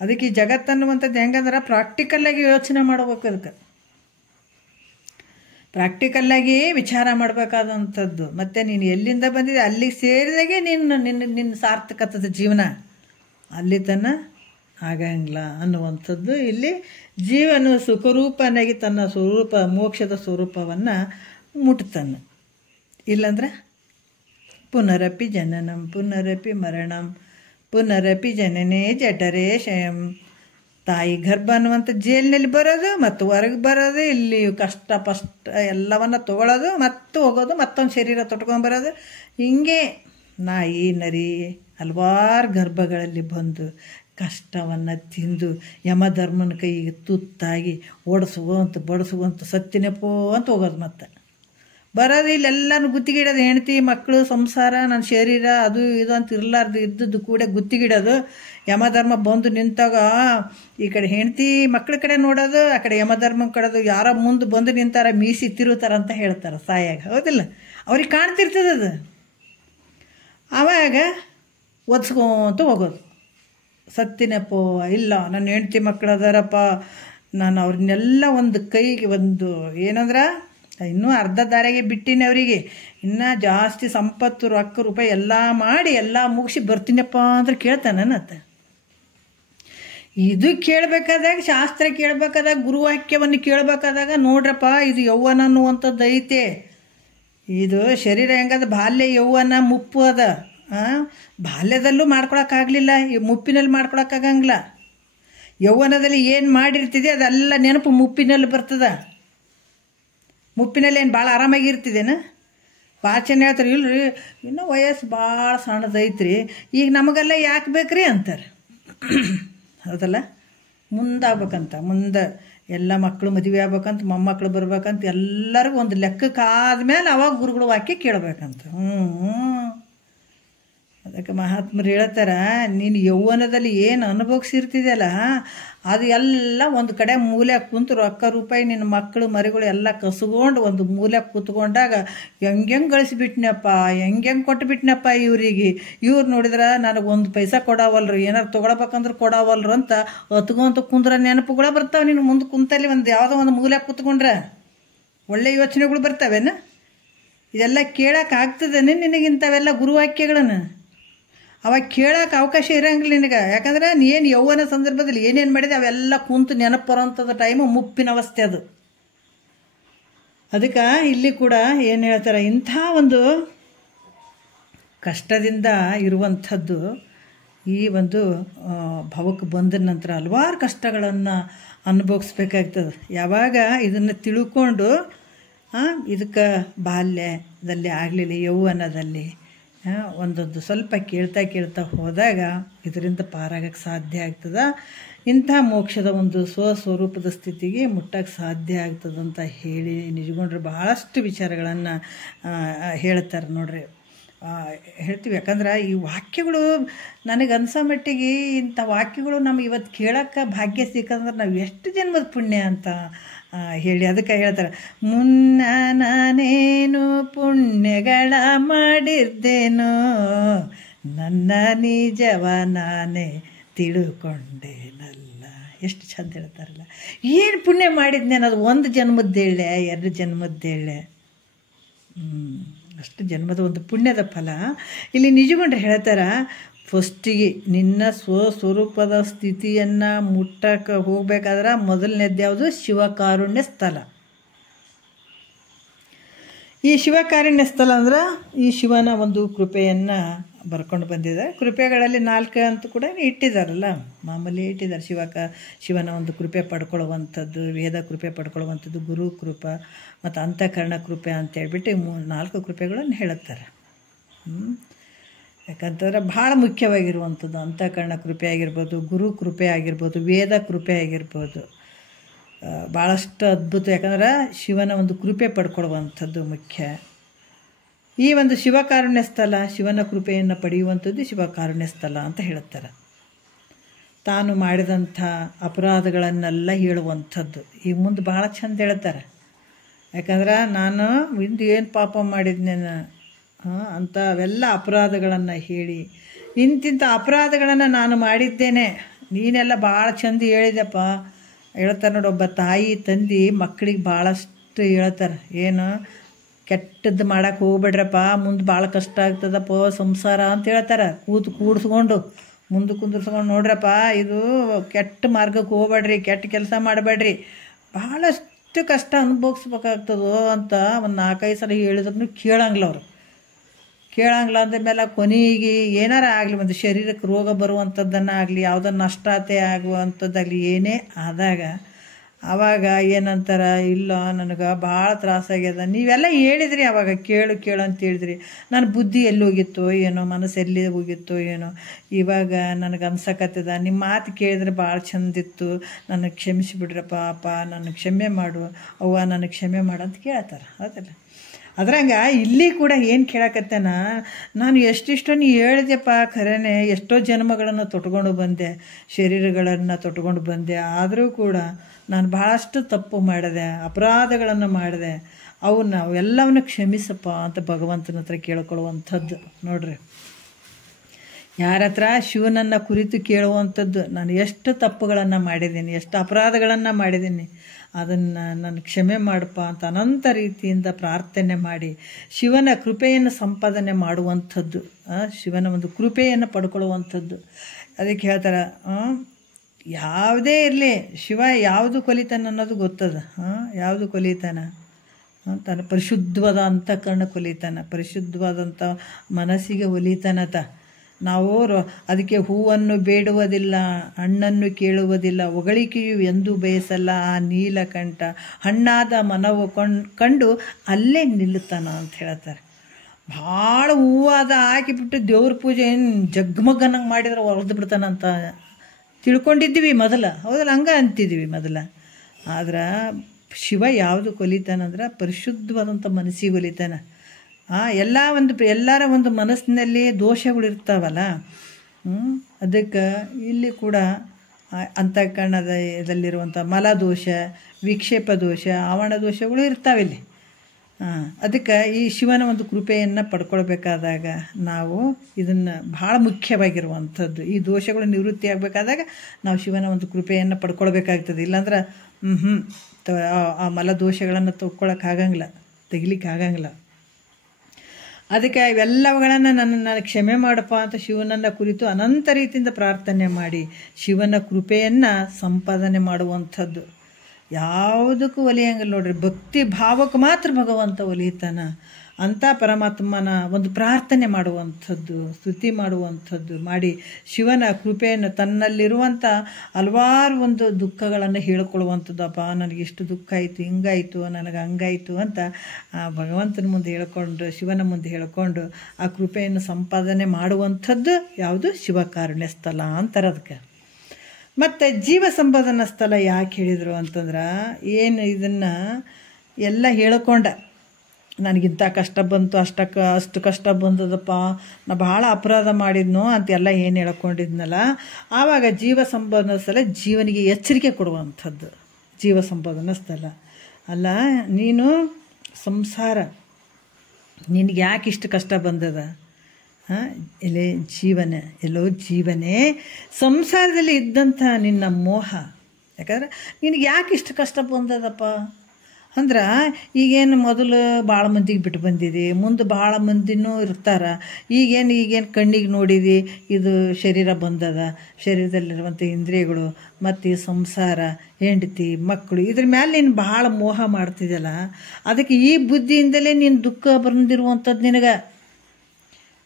ಅದಕ್ಕೆ ಈ ಜಗತ್ತನ್ನುವಂಥದ್ದು ಹೆಂಗಂದ್ರೆ ಪ್ರಾಕ್ಟಿಕಲ್ಲಾಗಿ ಯೋಚನೆ ಮಾಡ್ಬೇಕು. ಅದಕ್ಕೆ ಪ್ರಾಕ್ಟಿಕಲ್ಲಾಗಿ ವಿಚಾರ ಮಾಡಬೇಕಾದಂಥದ್ದು. ಮತ್ತು ನೀನು ಎಲ್ಲಿಂದ ಬಂದಿದೆ ಅಲ್ಲಿಗೆ ಸೇರಿದಾಗೆ ನಿನ್ನ ಸಾರ್ಥಕತದ ಜೀವನ, ಅಲ್ಲಿ ತನ್ನ ಆಗಂಗಿಲ್ಲ ಅನ್ನುವಂಥದ್ದು. ಇಲ್ಲಿ ಜೀವನ ಸುಖರೂಪನಾಗಿ ತನ್ನ ಸ್ವರೂಪ ಮೋಕ್ಷದ ಸ್ವರೂಪವನ್ನು ಮುಟ್ತಾನೆ. ಇಲ್ಲಾಂದ್ರೆ ಪುನರಪಿ ಜನನಂ ಪುನರಪಿ ಮರಣಂ ಪುನರಪಿ ಜನನೇ ಜಠರೇ ಶಯಂ. ತಾಯಿ ಗರ್ಭ ಅನ್ನುವಂಥ ಜೈಲಿನಲ್ಲಿ ಬರೋದು ಮತ್ತು ಹೊರಗೆ ಬರೋದು, ಇಲ್ಲಿ ಕಷ್ಟ ಎಲ್ಲವನ್ನು ತೊಗೊಳ್ಳೋದು ಮತ್ತು ಹೋಗೋದು, ಮತ್ತೊಂದು ಶರೀರ ತೊಟ್ಕೊಂಡ್ಬರೋದು. ಹಿಂಗೆ ನಾಯಿ ನರಿ ಹಲವಾರು ಗರ್ಭಗಳಲ್ಲಿ ಬಂದು ಕಷ್ಟವನ್ನು ತಿಂದು ಯಮಧರ್ಮನ ಕೈಗೆ ತುತ್ತಾಗಿ ಓಡಿಸುವಂತ ಬಡಿಸುವಂತ ಸತ್ತಿನಪ್ಪೋ ಅಂತ ಹೋಗೋದು. ಮತ್ತು ಬರೋದು ಇಲ್ಲೆಲ್ಲನೂ ಗುತ್ತಿಗಿಡೋದು, ಹೆಂಡತಿ ಮಕ್ಕಳು ಸಂಸಾರ ನನ್ನ ಶರೀರ ಅದು ಇದು ಅಂತ ಇರಲಾರ್ದು ಇದ್ದದ್ದು ಕೂಡ ಗುತ್ತಿಗಿಡೋದು. ಯಮಧರ್ಮ ಬಂದು ನಿಂತಾಗ ಈ ಕಡೆ ಹೆಂಡತಿ ಮಕ್ಕಳ ಕಡೆ ನೋಡೋದು, ಆ ಕಡೆ ಯಮಧರ್ಮ ಕಡೋದು. ಯಾರೋ ಮುಂದೆ ಬಂದು ನಿಂತಾರ ಮೀಸಿ ತಿರುತ್ತಾರ ಅಂತ ಹೇಳ್ತಾರೆ ಸಾಯಾಗ, ಹೌದಿಲ್ಲ? ಅವ್ರಿಗೆ ಕಾಣ್ತಿರ್ತದದು. ಆವಾಗ ಒದ್ಸ್ಕೊಂತ ಹೋಗೋದು, ಸತ್ತಿನಪ್ಪೋ ಇಲ್ಲ ನನ್ನ ಹೆಂಡತಿ ಮಕ್ಕಳು ಅದಾರಪ್ಪ, ನಾನು ಅವ್ರನ್ನೆಲ್ಲ ಒಂದು ಕೈಗೆ ಒಂದು ಏನಂದ್ರೆ ಇನ್ನೂ ಅರ್ಧ ದಾರಿಗೆ ಬಿಟ್ಟಿನಿ, ಅವರಿಗೆ ಇನ್ನೂ ಜಾಸ್ತಿ ಸಂಪತ್ತು ರೊಕ್ಕ ರೂಪಾಯಿ ಎಲ್ಲ ಮಾಡಿ ಎಲ್ಲ ಮುಗಿಸಿ ಬರ್ತೀನಪ್ಪ ಅಂದ್ರೆ ಕೇಳ್ತಾನೆ ನನ್ನತ್ತ. ಇದು ಕೇಳಬೇಕಾದಾಗ, ಶಾಸ್ತ್ರ ಕೇಳಬೇಕಾದಾಗ, ಗುರುವಾಕ್ಯವನ್ನು ಕೇಳಬೇಕಾದಾಗ ನೋಡ್ರಪ್ಪ ಇದು ಯೌವನ ಅನ್ನುವಂಥದ್ದು ಐತೆ. ಇದು ಶರೀರ ಹೆಂಗದ, ಬಾಲ್ಯ ಯೌವನ ಮುಪ್ಪು ಅದ. ಬಾಲ್ಯದಲ್ಲೂ ಮಾಡ್ಕೊಳಕ್ಕಾಗಲಿಲ್ಲ, ಈ ಮುಪ್ಪಿನಲ್ಲಿ ಮಾಡ್ಕೊಳಕ್ಕಾಗಂಗಿಲ್ಲ. ಯೌವನದಲ್ಲಿ ಏನು ಮಾಡಿರ್ತಿದೆ ಅದೆಲ್ಲ ನೆನಪು ಮುಪ್ಪಿನಲ್ಲಿ ಬರ್ತದ. ಮುಪ್ಪಿನಲ್ಲಿ ಏನು ಭಾಳ ಆರಾಮಾಗಿರ್ತಿದೇನ? ಭಾಳ ಚೆನ್ನ ಹೇಳ್ತಾರೆ, ಇಲ್ರಿ ಇನ್ನೂ ವಯಸ್ಸು ಭಾಳ ಸಣ್ಣದೈತ್ರಿ, ಈಗ ನಮಗೆಲ್ಲ ಯಾಕೆ ಬೇಕ್ರಿ ಅಂತಾರೆ, ಹೌದಲ್ಲ? ಮುಂದಾಗ್ಬೇಕಂತ, ಮುಂದೆ ಎಲ್ಲ ಮಕ್ಕಳು ಮದುವೆ ಆಗ್ಬೇಕಂತ, ಮೊಮ್ಮಕ್ಕಳು ಬರ್ಬೇಕಂತ, ಎಲ್ಲರಿಗೂ ಒಂದು ಲೆಕ್ಕಕ್ಕಾದ್ಮೇಲೆ ಅವಾಗ ಗುರುಗಳು ವಾಕ್ಯ ಕೇಳಬೇಕಂತ. ಅದಕ್ಕೆ ಮಹಾತ್ಮರು ಹೇಳ್ತಾರ, ನೀನು ಯೌವನದಲ್ಲಿ ಏನು ಅನುಭವಿಸಿರ್ತಿದೆಯಲ್ಲ ಅದು ಎಲ್ಲ ಒಂದು ಕಡೆ ಮೂಲೆ ಕುಂತು ರೊಕ್ಕ ರೂಪಾಯಿ ನಿನ್ನ ಮಕ್ಕಳು ಮರಿಗಳು ಎಲ್ಲ ಕಸ್ಕೊಂಡು ಒಂದು ಮೂಲೆ ಕೂತ್ಕೊಂಡಾಗ ಹೆಂಗೆ ಗಳಿಸ್ಬಿಟ್ನಪ್ಪ, ಹೆಂಗೆ ಕೊಟ್ಬಿಟ್ನಪ್ಪ ಇವರಿಗೆ, ಇವ್ರು ನೋಡಿದ್ರೆ ನನಗೆ ಒಂದು ಪೈಸಾ ಕೊಡವಲ್ರು, ಏನಾರು ತೊಗೊಳ್ಬೇಕಂದ್ರೆ ಕೊಡವಲ್ರು ಅಂತ ಹೊತ್ಕೊಂತ ಕುಂದ್ರೆ ನೆನಪುಗಳು ಬರ್ತಾವೆ. ನೀನು ಮುಂದೆ ಕುಂತಲ್ಲಿ ಒಂದು ಯಾವುದೋ ಒಂದು ಮೂಲೆ ಕೂತ್ಕೊಂಡ್ರೆ ಒಳ್ಳೆ ಯೋಚನೆಗಳು ಬರ್ತಾವೇನ? ಇದೆಲ್ಲ ಕೇಳಕ್ಕೆ ಆಗ್ತದೇನೆ ನಿನಗಿಂಥವೆಲ್ಲ ಗುರುವಾಕ್ಯಗಳನ್ನು? ಅವಾಗ ಕೇಳೋಕೆ ಅವಕಾಶ ಇರೋಂಗಿಲ್ಲ ನಿನಗೆ. ಯಾಕಂದ್ರೆ ನೀನು ಯೌವನ ಸಂದರ್ಭದಲ್ಲಿ ಏನೇನು ಮಾಡಿದೆ ಅವೆಲ್ಲ ಕುಂತು ನೆನಪು ಬರೋಂಥದ್ದು ಟೈಮು ಮುಪ್ಪಿನ ಅವಸ್ಥೆ ಅದು. ಅದಕ್ಕೆ ಇಲ್ಲಿ ಕೂಡ ಏನು ಹೇಳ್ತಾರೆ, ಇಂಥ ಒಂದು ಕಷ್ಟದಿಂದ ಇರುವಂಥದ್ದು ಈ ಒಂದು ಭವಕ್ಕೆ ಬಂದ ನಂತರ ಹಲವಾರು ಕಷ್ಟಗಳನ್ನು ಅನುಭವಿಸ್ಬೇಕಾಗ್ತದೆ. ಯಾವಾಗ ಇದನ್ನು ತಿಳ್ಕೊಂಡು ಇದಕ್ಕೆ ಬಾಲ್ಯದಲ್ಲಿ ಆಗಲಿಲ್ಲ, ಯೌವನದಲ್ಲಿ ಒಂದೊಂದು ಸ್ವಲ್ಪ ಕೇಳ್ತಾ ಹೋದಾಗ ಇದರಿಂದ ಪಾರಾಗಕ್ಕೆ ಸಾಧ್ಯ ಆಗ್ತದೆ. ಇಂಥ ಮೋಕ್ಷದ ಒಂದು ಸ್ವಸ್ವರೂಪದ ಸ್ಥಿತಿಗೆ ಮುಟ್ಟಕ್ಕೆ ಸಾಧ್ಯ ಆಗ್ತದಂತ ಹೇಳಿ ನಿಜಗೊಂಡ್ರೆ ಭಾಳಷ್ಟು ವಿಚಾರಗಳನ್ನು ಹೇಳ್ತಾರೆ ನೋಡ್ರಿ. ಹೇಳ್ತೀವಿ. ಯಾಕಂದ್ರೆ ಈ ವಾಕ್ಯಗಳು ನನಗೆ ಅನ್ಸೋ ಮಟ್ಟಿಗೆ ಇಂಥ ವಾಕ್ಯಗಳು ನಮ್ಗೆ ಇವತ್ತು ಕೇಳೋಕ್ಕೆ ಭಾಗ್ಯ ಸಿಕ್ಕಂದ್ರೆ ನಾವು ಎಷ್ಟು ಜನ್ಮದ ಪುಣ್ಯ ಅಂತ ಹೇಳಿ ಅದಕ್ಕೆ ಹೇಳ್ತಾರೆ, ಮುನ್ನ ನಾನೇನು ಪುಣ್ಯಗಳ ಮಾಡಿದ್ದೇನೋ ನನ್ನ ನಿಜವ ನಾನೇ ತಿಳ್ಕೊಂಡೇನಲ್ಲ. ಎಷ್ಟು ಚಂದ ಹೇಳ್ತಾರಲ್ಲ. ಏನು ಪುಣ್ಯ ಮಾಡಿದ್ನೆ ಅನ್ನೋದು ಒಂದು ಜನ್ಮದ್ದೇಳೆ, 2 ಜನ್ಮದ್ದೇಳೆ, ಅಷ್ಟು ಜನ್ಮದ ಒಂದು ಪುಣ್ಯದ ಫಲ ಇಲ್ಲಿ ನಿಜಗೊಂಡ್ರೆ ಹೇಳ್ತಾರ. ಫಸ್ಟಿಗೆ ನಿನ್ನ ಸ್ವಸ್ವರೂಪದ ಸ್ಥಿತಿಯನ್ನು ಮುಟ್ಟಕ್ಕೆ ಹೋಗ್ಬೇಕಾದ್ರೆ ಮೊದಲನೇದು ಯಾವುದು? ಶಿವಕಾರುಣ್ಯ ಸ್ಥಳ. ಈ ಶಿವಕಾರುಣ್ಯ ಸ್ಥಳ ಅಂದ್ರೆ ಈ ಶಿವನ ಒಂದು ಕೃಪೆಯನ್ನು ಬರ್ಕೊಂಡು ಬಂದಿದ್ದಾರೆ. ಕೃಪೆಗಳಲ್ಲಿ 4 ಅಂತ ಕೂಡ ಇಟ್ಟಿದ್ದಾರಲ್ಲ, ಮಾಮೂಲಿ ಇಟ್ಟಿದ್ದಾರೆ. ಶಿವನ ಒಂದು ಕೃಪೆ ಪಡ್ಕೊಳ್ಳುವಂಥದ್ದು, ವೇದ ಕೃಪೆ ಪಡ್ಕೊಳ್ಳುವಂಥದ್ದು, ಗುರು ಕೃಪೆ ಮತ್ತು ಅಂತಃಕರಣ ಕೃಪೆ ಅಂತೇಳ್ಬಿಟ್ಟು 4 ಕೃಪೆಗಳನ್ನು ಹೇಳುತ್ತಾರೆ. ಯಾಕಂತಂದ್ರೆ ಭಾಳ ಮುಖ್ಯವಾಗಿರುವಂಥದ್ದು ಅಂತಃಕರಣ ಕೃಪೆ ಆಗಿರ್ಬೋದು, ಗುರು ಕೃಪೆ ಆಗಿರ್ಬೋದು, ವೇದ ಕೃಪೆ ಆಗಿರ್ಬೋದು, ಭಾಳಷ್ಟು ಅದ್ಭುತ. ಯಾಕಂದ್ರೆ ಶಿವನ ಒಂದು ಕೃಪೆ ಪಡ್ಕೊಳ್ಳುವಂಥದ್ದು ಮುಖ್ಯ. ಈ ಒಂದು ಶಿವಕಾರುಣ್ಯ ಸ್ಥಳ, ಶಿವನ ಕೃಪೆಯನ್ನು ಪಡೆಯುವಂಥದ್ದು ಶಿವಕಾರುಣ್ಯ ಸ್ಥಳ ಅಂತ ಹೇಳುತ್ತಾರೆ. ತಾನು ಮಾಡಿದಂಥ ಅಪರಾಧಗಳನ್ನೆಲ್ಲ ಹೇಳುವಂಥದ್ದು ಈ ಮುಂದೆ ಭಾಳ ಚಂದ ಹೇಳ್ತಾರೆ. ಯಾಕಂದ್ರೆ ನಾನು ಇಂದು ಏನು ಪಾಪ ಮಾಡಿದ್ನೇನು ಅಂತ ಅವೆಲ್ಲ ಅಪರಾಧಗಳನ್ನು ಹೇಳಿ, ಇಂತಿಂಥ ಅಪರಾಧಗಳನ್ನು ನಾನು ಮಾಡಿದ್ದೇನೆ, ನೀನೆಲ್ಲ ಭಾಳ ಚಂದ ಹೇಳಿದೆಪ್ಪ ಹೇಳ್ತಾರೆ ನೋಡಿ. ಒಬ್ಬ ತಾಯಿ ತಂದೆ ಮಕ್ಕಳಿಗೆ ಭಾಳಷ್ಟು ಹೇಳ್ತಾರೆ, ಏನು ಕೆಟ್ಟದ್ದು ಮಾಡೋಕ್ಕೆ ಹೋಗ್ಬೇಡ್ರಪ್ಪ, ಮುಂದೆ ಭಾಳ ಕಷ್ಟ ಆಗ್ತದಪ್ಪ ಸಂಸಾರ ಅಂತ ಹೇಳ್ತಾರೆ. ಕೂಡಿಸ್ಕೊಂಡು ಮುಂದೆ ಕುಂದಿರ್ಸ್ಕೊಂಡು, ನೋಡ್ರಪ್ಪ ಇದು ಕೆಟ್ಟ ಮಾರ್ಗಕ್ಕೆ ಹೋಗ್ಬೇಡ್ರಿ, ಕೆಟ್ಟ ಕೆಲಸ ಮಾಡಬೇಡ್ರಿ, ಭಾಳಷ್ಟು ಕಷ್ಟ ಅನುಭವಿಸ್ಬೇಕಾಗ್ತದೋ ಅಂತ ಒಂದು 4-5 ಸಲ ಹೇಳಿದ್ರು ಕೇಳಂಗಿಲ್ಲ ಅವರು. ಕೇಳಂಗಿಲ್ಲ ಅಂದಮೇಲೆ ಕೊನೆಗೆ ಏನಾರ ಆಗಲಿ, ಒಂದು ಶರೀರಕ್ಕೆ ರೋಗ ಬರುವಂಥದ್ದನ್ನು ಆಗಲಿ, ಯಾವುದನ್ನು ನಷ್ಟಾತೆ ಆಗುವಂಥದ್ದಾಗಲಿ ಏನೇ ಆದಾಗ ಆವಾಗ ಏನಂತಾರ, ಇಲ್ಲ ನನಗೆ ಭಾಳ ತ್ರಾಸಾಗ್ಯದ, ನೀವೆಲ್ಲ ಹೇಳಿದ್ರಿ ಆವಾಗ ಕೇಳು ಅಂತ ಹೇಳಿದ್ರಿ, ನನ್ನ ಬುದ್ಧಿ ಎಲ್ಲಿ ಹೋಗಿತ್ತೋ ಏನೋ, ಮನಸ್ಸು ಎಲ್ಲಿ ಹೋಗಿತ್ತೋ ಏನೋ, ಇವಾಗ ನನಗೆ ಅನ್ಸಕತ್ತದ, ನಿಮ್ಮ ಮಾತು ಕೇಳಿದ್ರೆ ಭಾಳ ಚಂದಿತ್ತು, ನನಗೆ ಕ್ಷಮಿಸಿಬಿಡ್ರಪ್ಪ ಅಪ್ಪ, ನನಗೆ ಕ್ಷಮೆ ಮಾಡು ಅವ್ವ, ನನಗೆ ಕ್ಷಮೆ ಮಾಡು ಅಂತ ಕೇಳ್ತಾರೆ. ಹೌದಲ್ಲ? ಅದ್ರಂಗ ಇಲ್ಲಿ ಕೂಡ ಏನು ಕೇಳಕತ್ತೇನ, ನಾನು ಎಷ್ಟಿಷ್ಟೋ ನೀ ಹೇಳಿದೆಪ್ಪ, ಖರೇನೆ ಎಷ್ಟೋ ಜನ್ಮಗಳನ್ನು ತೊಟ್ಕೊಂಡು ಬಂದೆ, ಶರೀರಗಳನ್ನು ತೊಟ್ಕೊಂಡು ಬಂದೆ, ಆದರೂ ಕೂಡ ನಾನು ಭಾಳಷ್ಟು ತಪ್ಪು ಮಾಡಿದೆ, ಅಪರಾಧಗಳನ್ನು ಮಾಡಿದೆ, ಅವೆಲ್ಲವನ್ನು ಕ್ಷಮಿಸಪ್ಪ ಅಂತ ಭಗವಂತನ ಹತ್ರ ಕೇಳ್ಕೊಳ್ಳುವಂಥದ್ದು. ನೋಡ್ರಿ, ಯಾರ ಹತ್ರ ಶಿವನನ್ನು ಕುರಿತು ಕೇಳುವಂಥದ್ದು, ನಾನು ಎಷ್ಟು ತಪ್ಪುಗಳನ್ನು ಮಾಡಿದ್ದೀನಿ, ಎಷ್ಟು ಅಪರಾಧಗಳನ್ನು ಮಾಡಿದ್ದೀನಿ, ಅದನ್ನು ನಾನು ಕ್ಷಮೆ ಮಾಡಪ್ಪ ಅಂತ ಅನಂತ ರೀತಿಯಿಂದ ಪ್ರಾರ್ಥನೆ ಮಾಡಿ ಶಿವನ ಕೃಪೆಯನ್ನು ಸಂಪಾದನೆ ಮಾಡುವಂಥದ್ದು, ಶಿವನ ಒಂದು ಕೃಪೆಯನ್ನು ಪಡ್ಕೊಳ್ಳುವಂಥದ್ದು. ಅದಕ್ಕೆ ಹೇಳ್ತಾರೆ, ಯಾವುದೇ ಇರಲಿ ಶಿವ ಯಾವುದು ಕೊಲಿತಾನ ಅನ್ನೋದು ಗೊತ್ತದ. ಯಾವುದು ಕೊಲಿತಾನ? ತನ್ನ ಪರಿಶುದ್ಧವಾದ ಅಂತಃಕರಣ ಕೊಲಿತಾನ, ಪರಿಶುದ್ಧವಾದಂಥ ಮನಸ್ಸಿಗೆ ಒಲಿತಾನತ. ನಾವು ಅದಕ್ಕೆ ಹೂವನ್ನು ಬೇಡುವುದಿಲ್ಲ, ಹಣ್ಣನ್ನು ಕೇಳುವುದಿಲ್ಲ, ಹೊಗಳಿಕೆಯು ಎಂದೂ ಬಯಸಲ್ಲ ಆ ನೀಲಕಂಠ, ಹಣ್ಣಾದ ಮನವು ಕಂಡು ಅಲ್ಲೇ ನಿಲ್ಲುತ್ತಾನ ಅಂತ ಹೇಳ್ತಾರೆ. ಭಾಳ ಹೂವಾದ ಹಾಕಿಬಿಟ್ಟು ದೇವ್ರ ಪೂಜೆ ಏನು ಜಗ್ಮಗನಂಗೆ ಮಾಡಿದ್ರೆ ಹೊರದು ಬಿಡ್ತಾನಂತ ತಿಳ್ಕೊಂಡಿದ್ದೀವಿ ಮೊದಲು. ಹೌದಲ್ಲ? ಹಂಗೆ ಅಂತಿದ್ದೀವಿ ಮೊದಲು. ಆದ್ರೆ ಶಿವ ಯಾವುದು ಕೊಲಿತಾನಂದ್ರೆ ಪರಿಶುದ್ಧವಾದಂಥ ಮನಸ್ಸಿಗೆ ಒಲಿತಾನ. ಎಲ್ಲರ ಒಂದು ಮನಸ್ಸಿನಲ್ಲಿ ದೋಷಗಳಿರ್ತಾವಲ್ಲ, ಅದಕ್ಕೆ ಇಲ್ಲಿ ಕೂಡ ಅಂತಃಕರಣದಲ್ಲಿರುವಂಥ ಮಲದೋಷ, ವಿಕ್ಷೇಪ ದೋಷ, ಆವರಣ ದೋಷಗಳು ಇರ್ತಾವಿಲ್ಲಿ. ಅದಕ್ಕೆ ಈ ಶಿವನ ಒಂದು ಕೃಪೆಯನ್ನು ಪಡ್ಕೊಳ್ಬೇಕಾದಾಗ ನಾವು ಇದನ್ನು ಭಾಳ ಮುಖ್ಯವಾಗಿರುವಂಥದ್ದು, ಈ ದೋಷಗಳು ನಿವೃತ್ತಿ ಆಗಬೇಕಾದಾಗ ನಾವು ಶಿವನ ಒಂದು ಕೃಪೆಯನ್ನು ಪಡ್ಕೊಳ್ಬೇಕಾಗ್ತದೆ. ಇಲ್ಲಾಂದ್ರೆ ಆ ಮಲದೋಷಗಳನ್ನು ತೆಗೆಲಿಕ್ಕೆ ಆಗಂಗಿಲ್ಲ. ಅದಕ್ಕೆ ಇವೆಲ್ಲವುಗಳನ್ನು ನಾನು ಕ್ಷಮೆ ಮಾಡಪ್ಪ ಅಂತ ಶಿವನನ್ನು ಕುರಿತು ಅನಂತ ರೀತಿಯಿಂದ ಪ್ರಾರ್ಥನೆ ಮಾಡಿ ಶಿವನ ಕೃಪೆಯನ್ನು ಸಂಪಾದನೆ ಮಾಡುವಂಥದ್ದು. ಯಾವುದಕ್ಕೂ ಒಲಿಯಂಗಿಲ್ಲ ನೋಡ್ರಿ, ಭಕ್ತಿ ಭಾವಕ್ಕೆ ಮಾತ್ರ ಭಗವಂತ ಒಲಿತಾನ ಅಂತ ಪರಮಾತ್ಮನ ಒಂದು ಪ್ರಾರ್ಥನೆ ಮಾಡುವಂಥದ್ದು, ಸ್ತುತಿ ಮಾಡುವಂಥದ್ದು ಮಾಡಿ ಶಿವನ ಕೃಪೆಯನ್ನು ತನ್ನಲ್ಲಿರುವಂಥ ಹಲವಾರು ಒಂದು ದುಃಖಗಳನ್ನು ಹೇಳ್ಕೊಳ್ಳುವಂಥದ್ದು. ಅಪ್ಪ ನನಗೆ ಇಷ್ಟು ದುಃಖ ಆಯಿತು, ಹಿಂಗಾಯಿತು, ನನಗೆ ಹಂಗಾಯಿತು ಅಂತ ಆ ಭಗವಂತನ ಮುಂದೆ ಹೇಳ್ಕೊಂಡು, ಶಿವನ ಮುಂದೆ ಹೇಳ್ಕೊಂಡು ಆ ಕೃಪೆಯನ್ನು ಸಂಪಾದನೆ ಮಾಡುವಂಥದ್ದು ಯಾವುದು? ಶಿವಕಾರುಣ್ಯ ಸ್ಥಳ ಅಂತಾರೆ ಅದಕ್ಕೆ. ಮತ್ತು ಜೀವ ಸಂಪಾದನಾ ಸ್ಥಳ ಯಾಕೆ ಹೇಳಿದರು ಅಂತಂದ್ರೆ, ಏನು ಇದನ್ನು ಎಲ್ಲ ಹೇಳ್ಕೊಂಡ ನನಗಿಂಥ ಕಷ್ಟ ಬಂತು, ಅಷ್ಟು ಕಷ್ಟ ಬಂದದಪ್ಪ, ನಾ ಭಾಳ ಅಪರಾಧ ಮಾಡಿದ್ನು ಅಂತೆಲ್ಲ ಏನು ಹೇಳ್ಕೊಂಡಿದ್ನಲ್ಲ, ಆವಾಗ ಜೀವ ಸಂಬೋಧನಾ ಸ್ಥಳ ಜೀವನಿಗೆ ಎಚ್ಚರಿಕೆ ಕೊಡುವಂಥದ್ದು ಜೀವ ಸಂಬೋಧನಾ ಸ್ಥಳ. ಅಲ್ಲ, ನೀನು ಸಂಸಾರ ನಿನಗೆ ಯಾಕೆ ಇಷ್ಟು ಕಷ್ಟ ಬಂದದ? ಎಲ್ಲೋ ಜೀವನೇ ಸಂಸಾರದಲ್ಲಿ ಇದ್ದಂಥ ನಿನ್ನ ಮೋಹ. ಯಾಕಂದ್ರೆ ನಿನಗೆ ಯಾಕೆ ಇಷ್ಟು ಕಷ್ಟ ಬಂದದಪ್ಪ ಅಂದ್ರೆ, ಈಗೇನು ಮೊದಲು ಭಾಳ ಮಂದಿಗೆ ಬಿಟ್ಟು ಬಂದಿದೆ, ಮುಂದೆ ಭಾಳ ಮಂದಿನೂ ಇರ್ತಾರೆ. ಈಗೇನು ಕಣ್ಣಿಗೆ ನೋಡಿದಿ, ಇದು ಶರೀರ ಬಂದದ, ಶರೀರದಲ್ಲಿರುವಂಥ ಇಂದ್ರಿಯಗಳು ಮತ್ತು ಈ ಸಂಸಾರ, ಹೆಂಡತಿ, ಮಕ್ಕಳು, ಇದ್ರ ಮೇಲೆ ನೀನು ಭಾಳ ಮೋಹ ಮಾಡ್ತಿದ್ದಲ್ಲ. ಅದಕ್ಕೆ ಈ ಬುದ್ಧಿಯಿಂದಲೇ ನೀನು ದುಃಖ ಬಂದಿರುವಂಥದ್ದು ನಿನಗೆ.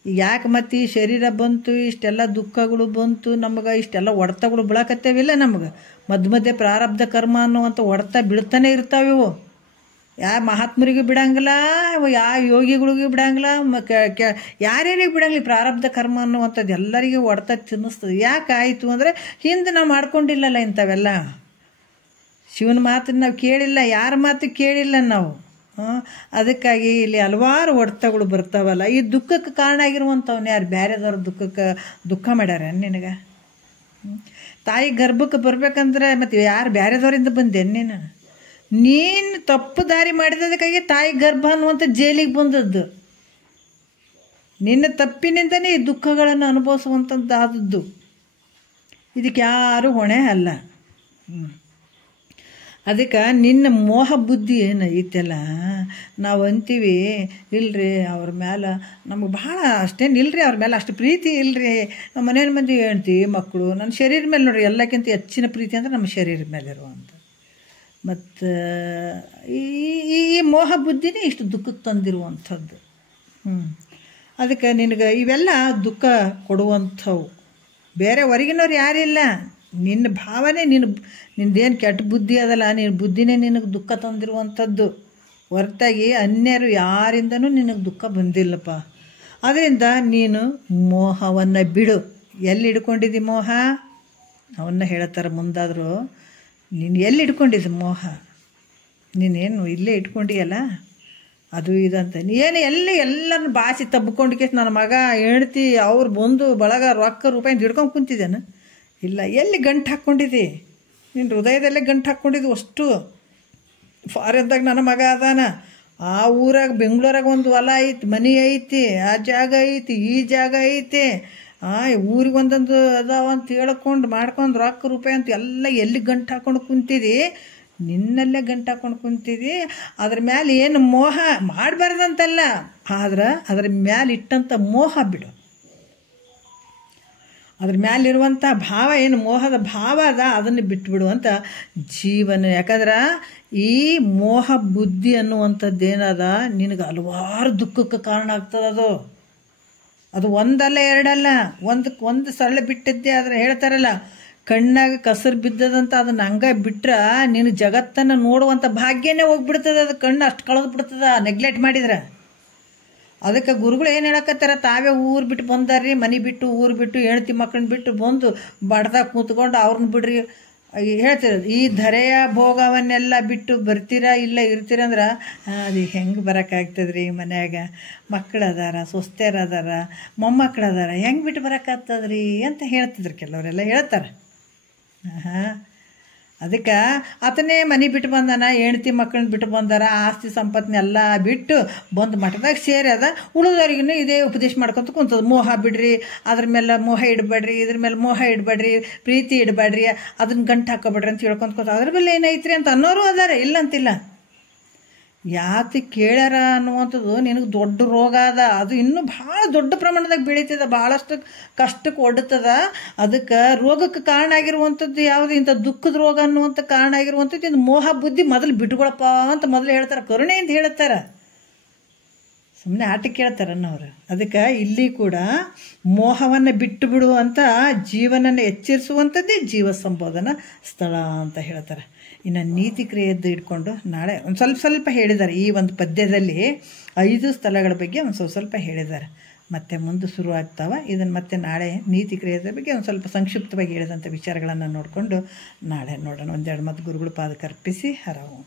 ಯಾಕೆ ಮತ್ತು ಈ ಶರೀರ ಬಂತು, ಇಷ್ಟೆಲ್ಲ ದುಃಖಗಳು ಬಂತು, ನಮಗೆ ಇಷ್ಟೆಲ್ಲ ಹೊಡೆತಗಳು ಬೀಳಕತ್ತೇವಿಲ್ಲ. ನಮಗೆ ಮಧ್ಯೆ ಪ್ರಾರಬ್ಧ ಕರ್ಮ ಅನ್ನುವಂಥ ಹೊಡೆತ ಬೀಳ್ತಾನೆ ಇರ್ತಾವಿವು. ಯಾವ ಮಹಾತ್ಮರಿಗೂ ಬಿಡಂಗಿಲ್ಲ, ಯಾವ ಯೋಗಿಗಳಿಗೂ ಬಿಡಂಗಿಲ್ಲ, ಯಾರ್ಯಾರಿಗೆ ಬಿಡಂಗಿಲ್ಲ. ಪ್ರಾರಬ್ಧ ಕರ್ಮ ಅನ್ನುವಂಥದ್ದು ಎಲ್ಲರಿಗೂ ಹೊಡೆತ ತಿನ್ನಿಸ್ತದೆ. ಯಾಕೆ ಆಯಿತು ಅಂದರೆ, ಹಿಂದೆ ನಾವು ಮಾಡ್ಕೊಂಡಿಲ್ಲಲ್ಲ ಇಂಥವೆಲ್ಲ. ಶಿವನ ಮಾತನ್ನು ನಾವು ಕೇಳಿಲ್ಲ, ಯಾರ ಮಾತು ಕೇಳಿಲ್ಲ ನಾವು. ಅದಕ್ಕಾಗಿ ಇಲ್ಲಿ ಹಲವಾರು ಹೊಡೆತಗಳು ಬರ್ತಾವಲ್ಲ. ಈ ದುಃಖಕ್ಕೆ ಕಾರಣ ಆಗಿರುವಂಥವ್ನು ಯಾರು? ಬೇರೆದವ್ರ ದುಃಖ ಮಾಡ್ಯಾರ ನಿನಗೆ? ತಾಯಿ ಗರ್ಭಕ್ಕೆ ಬರ್ಬೇಕಂದ್ರೆ ಮತ್ತು ಯಾರು ಬೇರೆದವರಿಂದ ಬಂದೆ? ನೀನು ತಪ್ಪು ದಾರಿ ಮಾಡಿದ್ದಕ್ಕಾಗಿ ತಾಯಿ ಗರ್ಭ ಅನ್ನುವಂಥ ಜೈಲಿಗೆ ಬಂದದ್ದು. ನಿನ್ನ ತಪ್ಪಿನಿಂದನೇ ಈ ದುಃಖಗಳನ್ನು ಅನುಭವಿಸುವಂಥದ್ದಾದದ್ದು. ಇದಕ್ಕೆ ಯಾರೂ ಹೊಣೆ ಅಲ್ಲ. ಅದಕ್ಕೆ ನಿನ್ನ ಮೋಹ ಬುದ್ಧಿ ಏನೈತಲ್ಲ, ನಾವು ಅಂತೀವಿ ಇಲ್ರಿ ಅವ್ರ ಮೇಲೆ ನಮಗೆ ಭಾಳ ಅಷ್ಟೇನು ಇಲ್ಲರಿ, ಅವ್ರ ಮೇಲೆ ಅಷ್ಟು ಪ್ರೀತಿ ಇಲ್ಲರಿ. ನಮ್ಮ ಮನೆಯ ಮಂದಿ ಹೇಳ್ತೀವಿ, ಮಕ್ಕಳು, ನನ್ನ ಶರೀರ ಮೇಲೆ ನೋಡ್ರಿ ಎಲ್ಲಕ್ಕಿಂತ ಹೆಚ್ಚಿನ ಪ್ರೀತಿ ಅಂದರೆ ನಮ್ಮ ಶರೀರದ ಮೇಲೆ ಇರುವಂಥ. ಮತ್ತು ಈ ಮೋಹ ಬುದ್ಧಿನೇ ಇಷ್ಟು ದುಃಖಕ್ಕೆ ತಂದಿರುವಂಥದ್ದು. ಅದಕ್ಕೆ ನಿನಗೆ ಇವೆಲ್ಲ ದುಃಖ ಕೊಡುವಂಥವು. ಬೇರೆ ಹೊರಗಿನವ್ರು ಯಾರಿಲ್ಲ. ನಿನ್ನ ಭಾವನೆ, ನಿಂದೇನು ಕೆಟ್ಟ ಬುದ್ಧಿ ಅದಲ್ಲ, ನಿನ್ನ ಬುದ್ಧಿನೇ ನಿನಗೆ ದುಃಖ ತಂದಿರುವಂಥದ್ದು ಹೊರತಾಗಿ ಅನ್ಯರು ಯಾರಿಂದನೂ ನಿನಗೆ ದುಃಖ ಬಂದಿಲ್ಲಪ್ಪ. ಅದರಿಂದ ನೀನು ಮೋಹವನ್ನು ಬಿಡು. ಎಲ್ಲಿ ಹಿಡ್ಕೊಂಡಿದ್ದಿ ಮೋಹ? ಅವನ್ನ ಹೇಳ್ತಾರೆ ಮುಂದಾದರೂ. ನೀನು ಎಲ್ಲಿ ಹಿಡ್ಕೊಂಡಿದ್ದ ಮೋಹ? ನೀನೇನು ಇಲ್ಲೇ ಇಟ್ಕೊಂಡಿಯಲ್ಲ, ಅದು ಇದಂತ ನೀನು ಎಲ್ಲರನ್ನ ಬಾಸಿ ತಬ್ಕೊಂಡು ಕೇಸ್ ನನ್ನ ಮಗ ಹೆಂಡ್ತಿ ಅವ್ರು ಬಂದು ಬಳಗ ರೊಕ್ಕ ರೂಪಾಯಿ ಹಿಡ್ಕೊಂಡು ಕುಂತಿದ್ದೇನೆ? ಇಲ್ಲ, ಎಲ್ಲಿ ಗಂಟು ಹಾಕ್ಕೊಂಡಿದ್ದಿ? ನಿನ್ನ ಹೃದಯದಲ್ಲೇ ಗಂಟು ಹಾಕ್ಕೊಂಡಿದ್ದು ಅಷ್ಟು. ಫಾರಿನ್ದಾಗ ನನ್ನ ಮಗ ಅದಾನ, ಆ ಊರಾಗ ಬೆಂಗಳೂರಾಗ ಒಂದು ಹೊಲ ಐತಿ, ಮನೆ ಐತಿ, ಆ ಜಾಗ ಐತಿ, ಈ ಜಾಗ ಐತಿ, ಊರಿಗೆ ಒಂದೊಂದು ಅದಾವ ಅಂತ ಹೇಳ್ಕೊಂಡು ಮಾಡ್ಕೊಂಡು ರೊಕ್ಕ ರೂಪಾಯಿ ಅಂತ ಎಲ್ಲ ಎಲ್ಲಿ ಗಂಟು ಹಾಕ್ಕೊಂಡು ಕುಂತಿದ್ದಿ? ನಿನ್ನಲ್ಲೇ ಗಂಟು ಹಾಕ್ಕೊಂಡು ಕುಂತಿದ್ದಿ. ಅದ್ರ ಮ್ಯಾಲೆ ಏನು ಮೋಹ ಮಾಡಬಾರ್ದಂತಲ್ಲ, ಆದ್ರೆ ಅದ್ರ ಮ್ಯಾಲೆ ಇಟ್ಟಂಥ ಮೋಹ ಬಿಡು. ಅದ್ರ ಮ್ಯಾಲಿರುವಂಥ ಭಾವ ಏನು ಮೋಹದ ಭಾವ ಅದ, ಅದನ್ನು ಬಿಟ್ಬಿಡು ಅಂತ ಜೀವನ. ಯಾಕಂದ್ರೆ ಈ ಮೋಹ ಬುದ್ಧಿ ಅನ್ನುವಂಥದ್ದೇನದ ನಿನಗೆ ಹಲವಾರು ದುಃಖಕ್ಕೆ ಕಾರಣ ಆಗ್ತದೆ. ಅದು ಒಂದಲ್ಲ ಎರಡಲ್ಲ, ಒಂದು ಸರಳ ಬಿಟ್ಟಿದ್ದೆ. ಆದರೆ ಹೇಳ್ತಾರಲ್ಲ, ಕಣ್ಣಾಗ ಕಸರು ಬಿದ್ದದಂತ ಅದನ್ನ ಹಂಗ ಬಿಟ್ರೆ ನೀನು ಜಗತ್ತನ್ನು ನೋಡುವಂಥ ಭಾಗ್ಯನೇ ಹೋಗ್ಬಿಡ್ತದೆ. ಅದು ಕಣ್ಣು ಅಷ್ಟು ಕಳೆದು ಬಿಡ್ತದ ನೆಗ್ಲೆಕ್ಟ್ ಮಾಡಿದ್ರೆ. ಅದಕ್ಕೆ ಗುರುಗಳು ಏನು ಹೇಳಕತ್ತಾರ, ತಾವೇ ಊರು ಬಿಟ್ಟು ಬಂದಾರ್ರಿ, ಮನೆ ಬಿಟ್ಟು ಊರು ಬಿಟ್ಟು ಹೆಂಡ್ತಿ ಮಕ್ಕಳನ್ನ ಬಿಟ್ಟು ಬಂದು ಬಡ್ದಾಗ ಕೂತ್ಕೊಂಡು ಅವ್ರನ್ನ ಬಿಡ್ರಿ ಹೇಳ್ತೀರ. ಈ ಧರೆಯ ಭೋಗವನ್ನೆಲ್ಲ ಬಿಟ್ಟು ಬರ್ತೀರಾ ಇಲ್ಲ ಇರ್ತೀರ ಅಂದ್ರೆ ಅದು ಹೆಂಗೆ ಬರೋಕ್ಕಾಗ್ತದ್ರಿ? ಮನ್ಯಾಗ ಮಕ್ಕಳು ಅದಾರ, ಸೊಸ್ತೆಯರು ಅದಾರ, ಮೊಮ್ಮಕ್ಕಳು ಅದಾರ, ಹೆಂಗೆ ಬಿಟ್ಟು ಬರೋಕ್ಕಾಗ್ತದ್ರಿ ಅಂತ ಹೇಳ್ತಿದ್ರು ಕೆಲವರೆಲ್ಲ ಹೇಳ್ತಾರೆ. ಅದಕ್ಕೆ ಆತನೇ ಮನೆ ಬಿಟ್ಟು ಬಂದಾನ, ಹೆಂಡ್ತಿ ಮಕ್ಕಳನ್ನ ಬಿಟ್ಟು ಬಂದಾರ, ಆಸ್ತಿ ಸಂಪತ್ತನ್ನೆಲ್ಲ ಬಿಟ್ಟು ಬಂದು ಮಠದಾಗ ಸೇರಿ ಅದ. ಉಳಿದವ್ರಿಗೂ ಇದೇ ಉಪದೇಶ ಮಾಡ್ಕೊತ ಕುಂತದ, ಮೋಹ ಬಿಡ್ರಿ, ಅದ್ರ ಮೇಲೆ ಮೋಹ ಇಡಬೇಡ್ರಿ, ಇದ್ರ ಮೇಲೆ ಮೋಹ ಇಡಬೇಡ್ರಿ, ಪ್ರೀತಿ ಇಡಬೇಡ್ರಿ, ಅದನ್ನ ಗಂಟು ಹಾಕೋಬೇಡ್ರಿ ಅಂತ ಹೇಳ್ಕೊಂತ ಅದ್ರ ಮೇಲೆ ಏನೈತ್ರಿ ಅಂತ ಅನ್ನೋರು ಅದಾರೆ, ಇಲ್ಲಂತಿಲ್ಲ. ಯಾತಿ ಕೇಳ್ಯಾರ ಅನ್ನುವಂಥದ್ದು ನಿನಗೆ ದೊಡ್ಡ ರೋಗ ಅದ. ಅದು ಇನ್ನೂ ಭಾಳ ದೊಡ್ಡ ಪ್ರಮಾಣದಾಗ ಬೆಳೀತದ, ಭಾಳಷ್ಟು ಕಷ್ಟಕ್ಕೆ ಒಡ್ತದ. ಅದಕ್ಕೆ ರೋಗಕ್ಕೆ ಕಾರಣ ಆಗಿರುವಂಥದ್ದು ಯಾವುದು? ಇಂಥ ದುಃಖದ ರೋಗ ಅನ್ನುವಂಥ ಕಾರಣ ಆಗಿರುವಂಥದ್ದು ಇದು ಮೋಹ ಬುದ್ಧಿ. ಮೊದಲು ಬಿಟ್ಕೊಳಪ್ಪ ಅಂತ ಮೊದಲು ಹೇಳ್ತಾರೆ, ಕರುಣೆಯಿಂದ ಹೇಳ್ತಾರೆ, ಸುಮ್ಮನೆ ಆಟಕ್ಕೆ ಹೇಳ್ತಾರೆ ಅನ್ನೋರು. ಅದಕ್ಕೆ ಇಲ್ಲಿ ಕೂಡ ಮೋಹವನ್ನು ಬಿಟ್ಟು ಬಿಡು ಅಂತ ಜೀವನನ್ನು ಎಚ್ಚರಿಸುವಂಥದ್ದೇ ಜೀವ ಸಂಬೋಧನಾ ಸ್ಥಳ ಅಂತ ಹೇಳ್ತಾರೆ. ಇನ್ನು ನೀತಿ ಕ್ರಿಯೆದ್ದು ಇಟ್ಕೊಂಡು ನಾಳೆ ಒಂದು ಸ್ವಲ್ಪ ಹೇಳಿದ್ದಾರೆ. ಈ ಒಂದು ಪದ್ಯದಲ್ಲಿ 5 ಸ್ಥಳಗಳ ಬಗ್ಗೆ ಒಂದು ಸ್ವಲ್ಪ ಹೇಳಿದ್ದಾರೆ. ಮತ್ತೆ ಮುಂದೆ ಶುರು ಆಗ್ತಾವೆ. ಇದನ್ನು ಮತ್ತೆ ನಾಳೆ ನೀತಿ ಕ್ರಿಯೆದ ಬಗ್ಗೆ ಒಂದು ಸ್ವಲ್ಪ ಸಂಕ್ಷಿಪ್ತವಾಗಿ ಹೇಳಿದಂಥ ವಿಚಾರಗಳನ್ನು ನೋಡಿಕೊಂಡು ನಾಳೆ ನೋಡೋಣ. ಒಂದೆರಡು ಮತ್ತು ಗುರುಗಳು ಪಾದಕ್ಕೆ ಅರ್ಪಿಸಿ ಹರವು.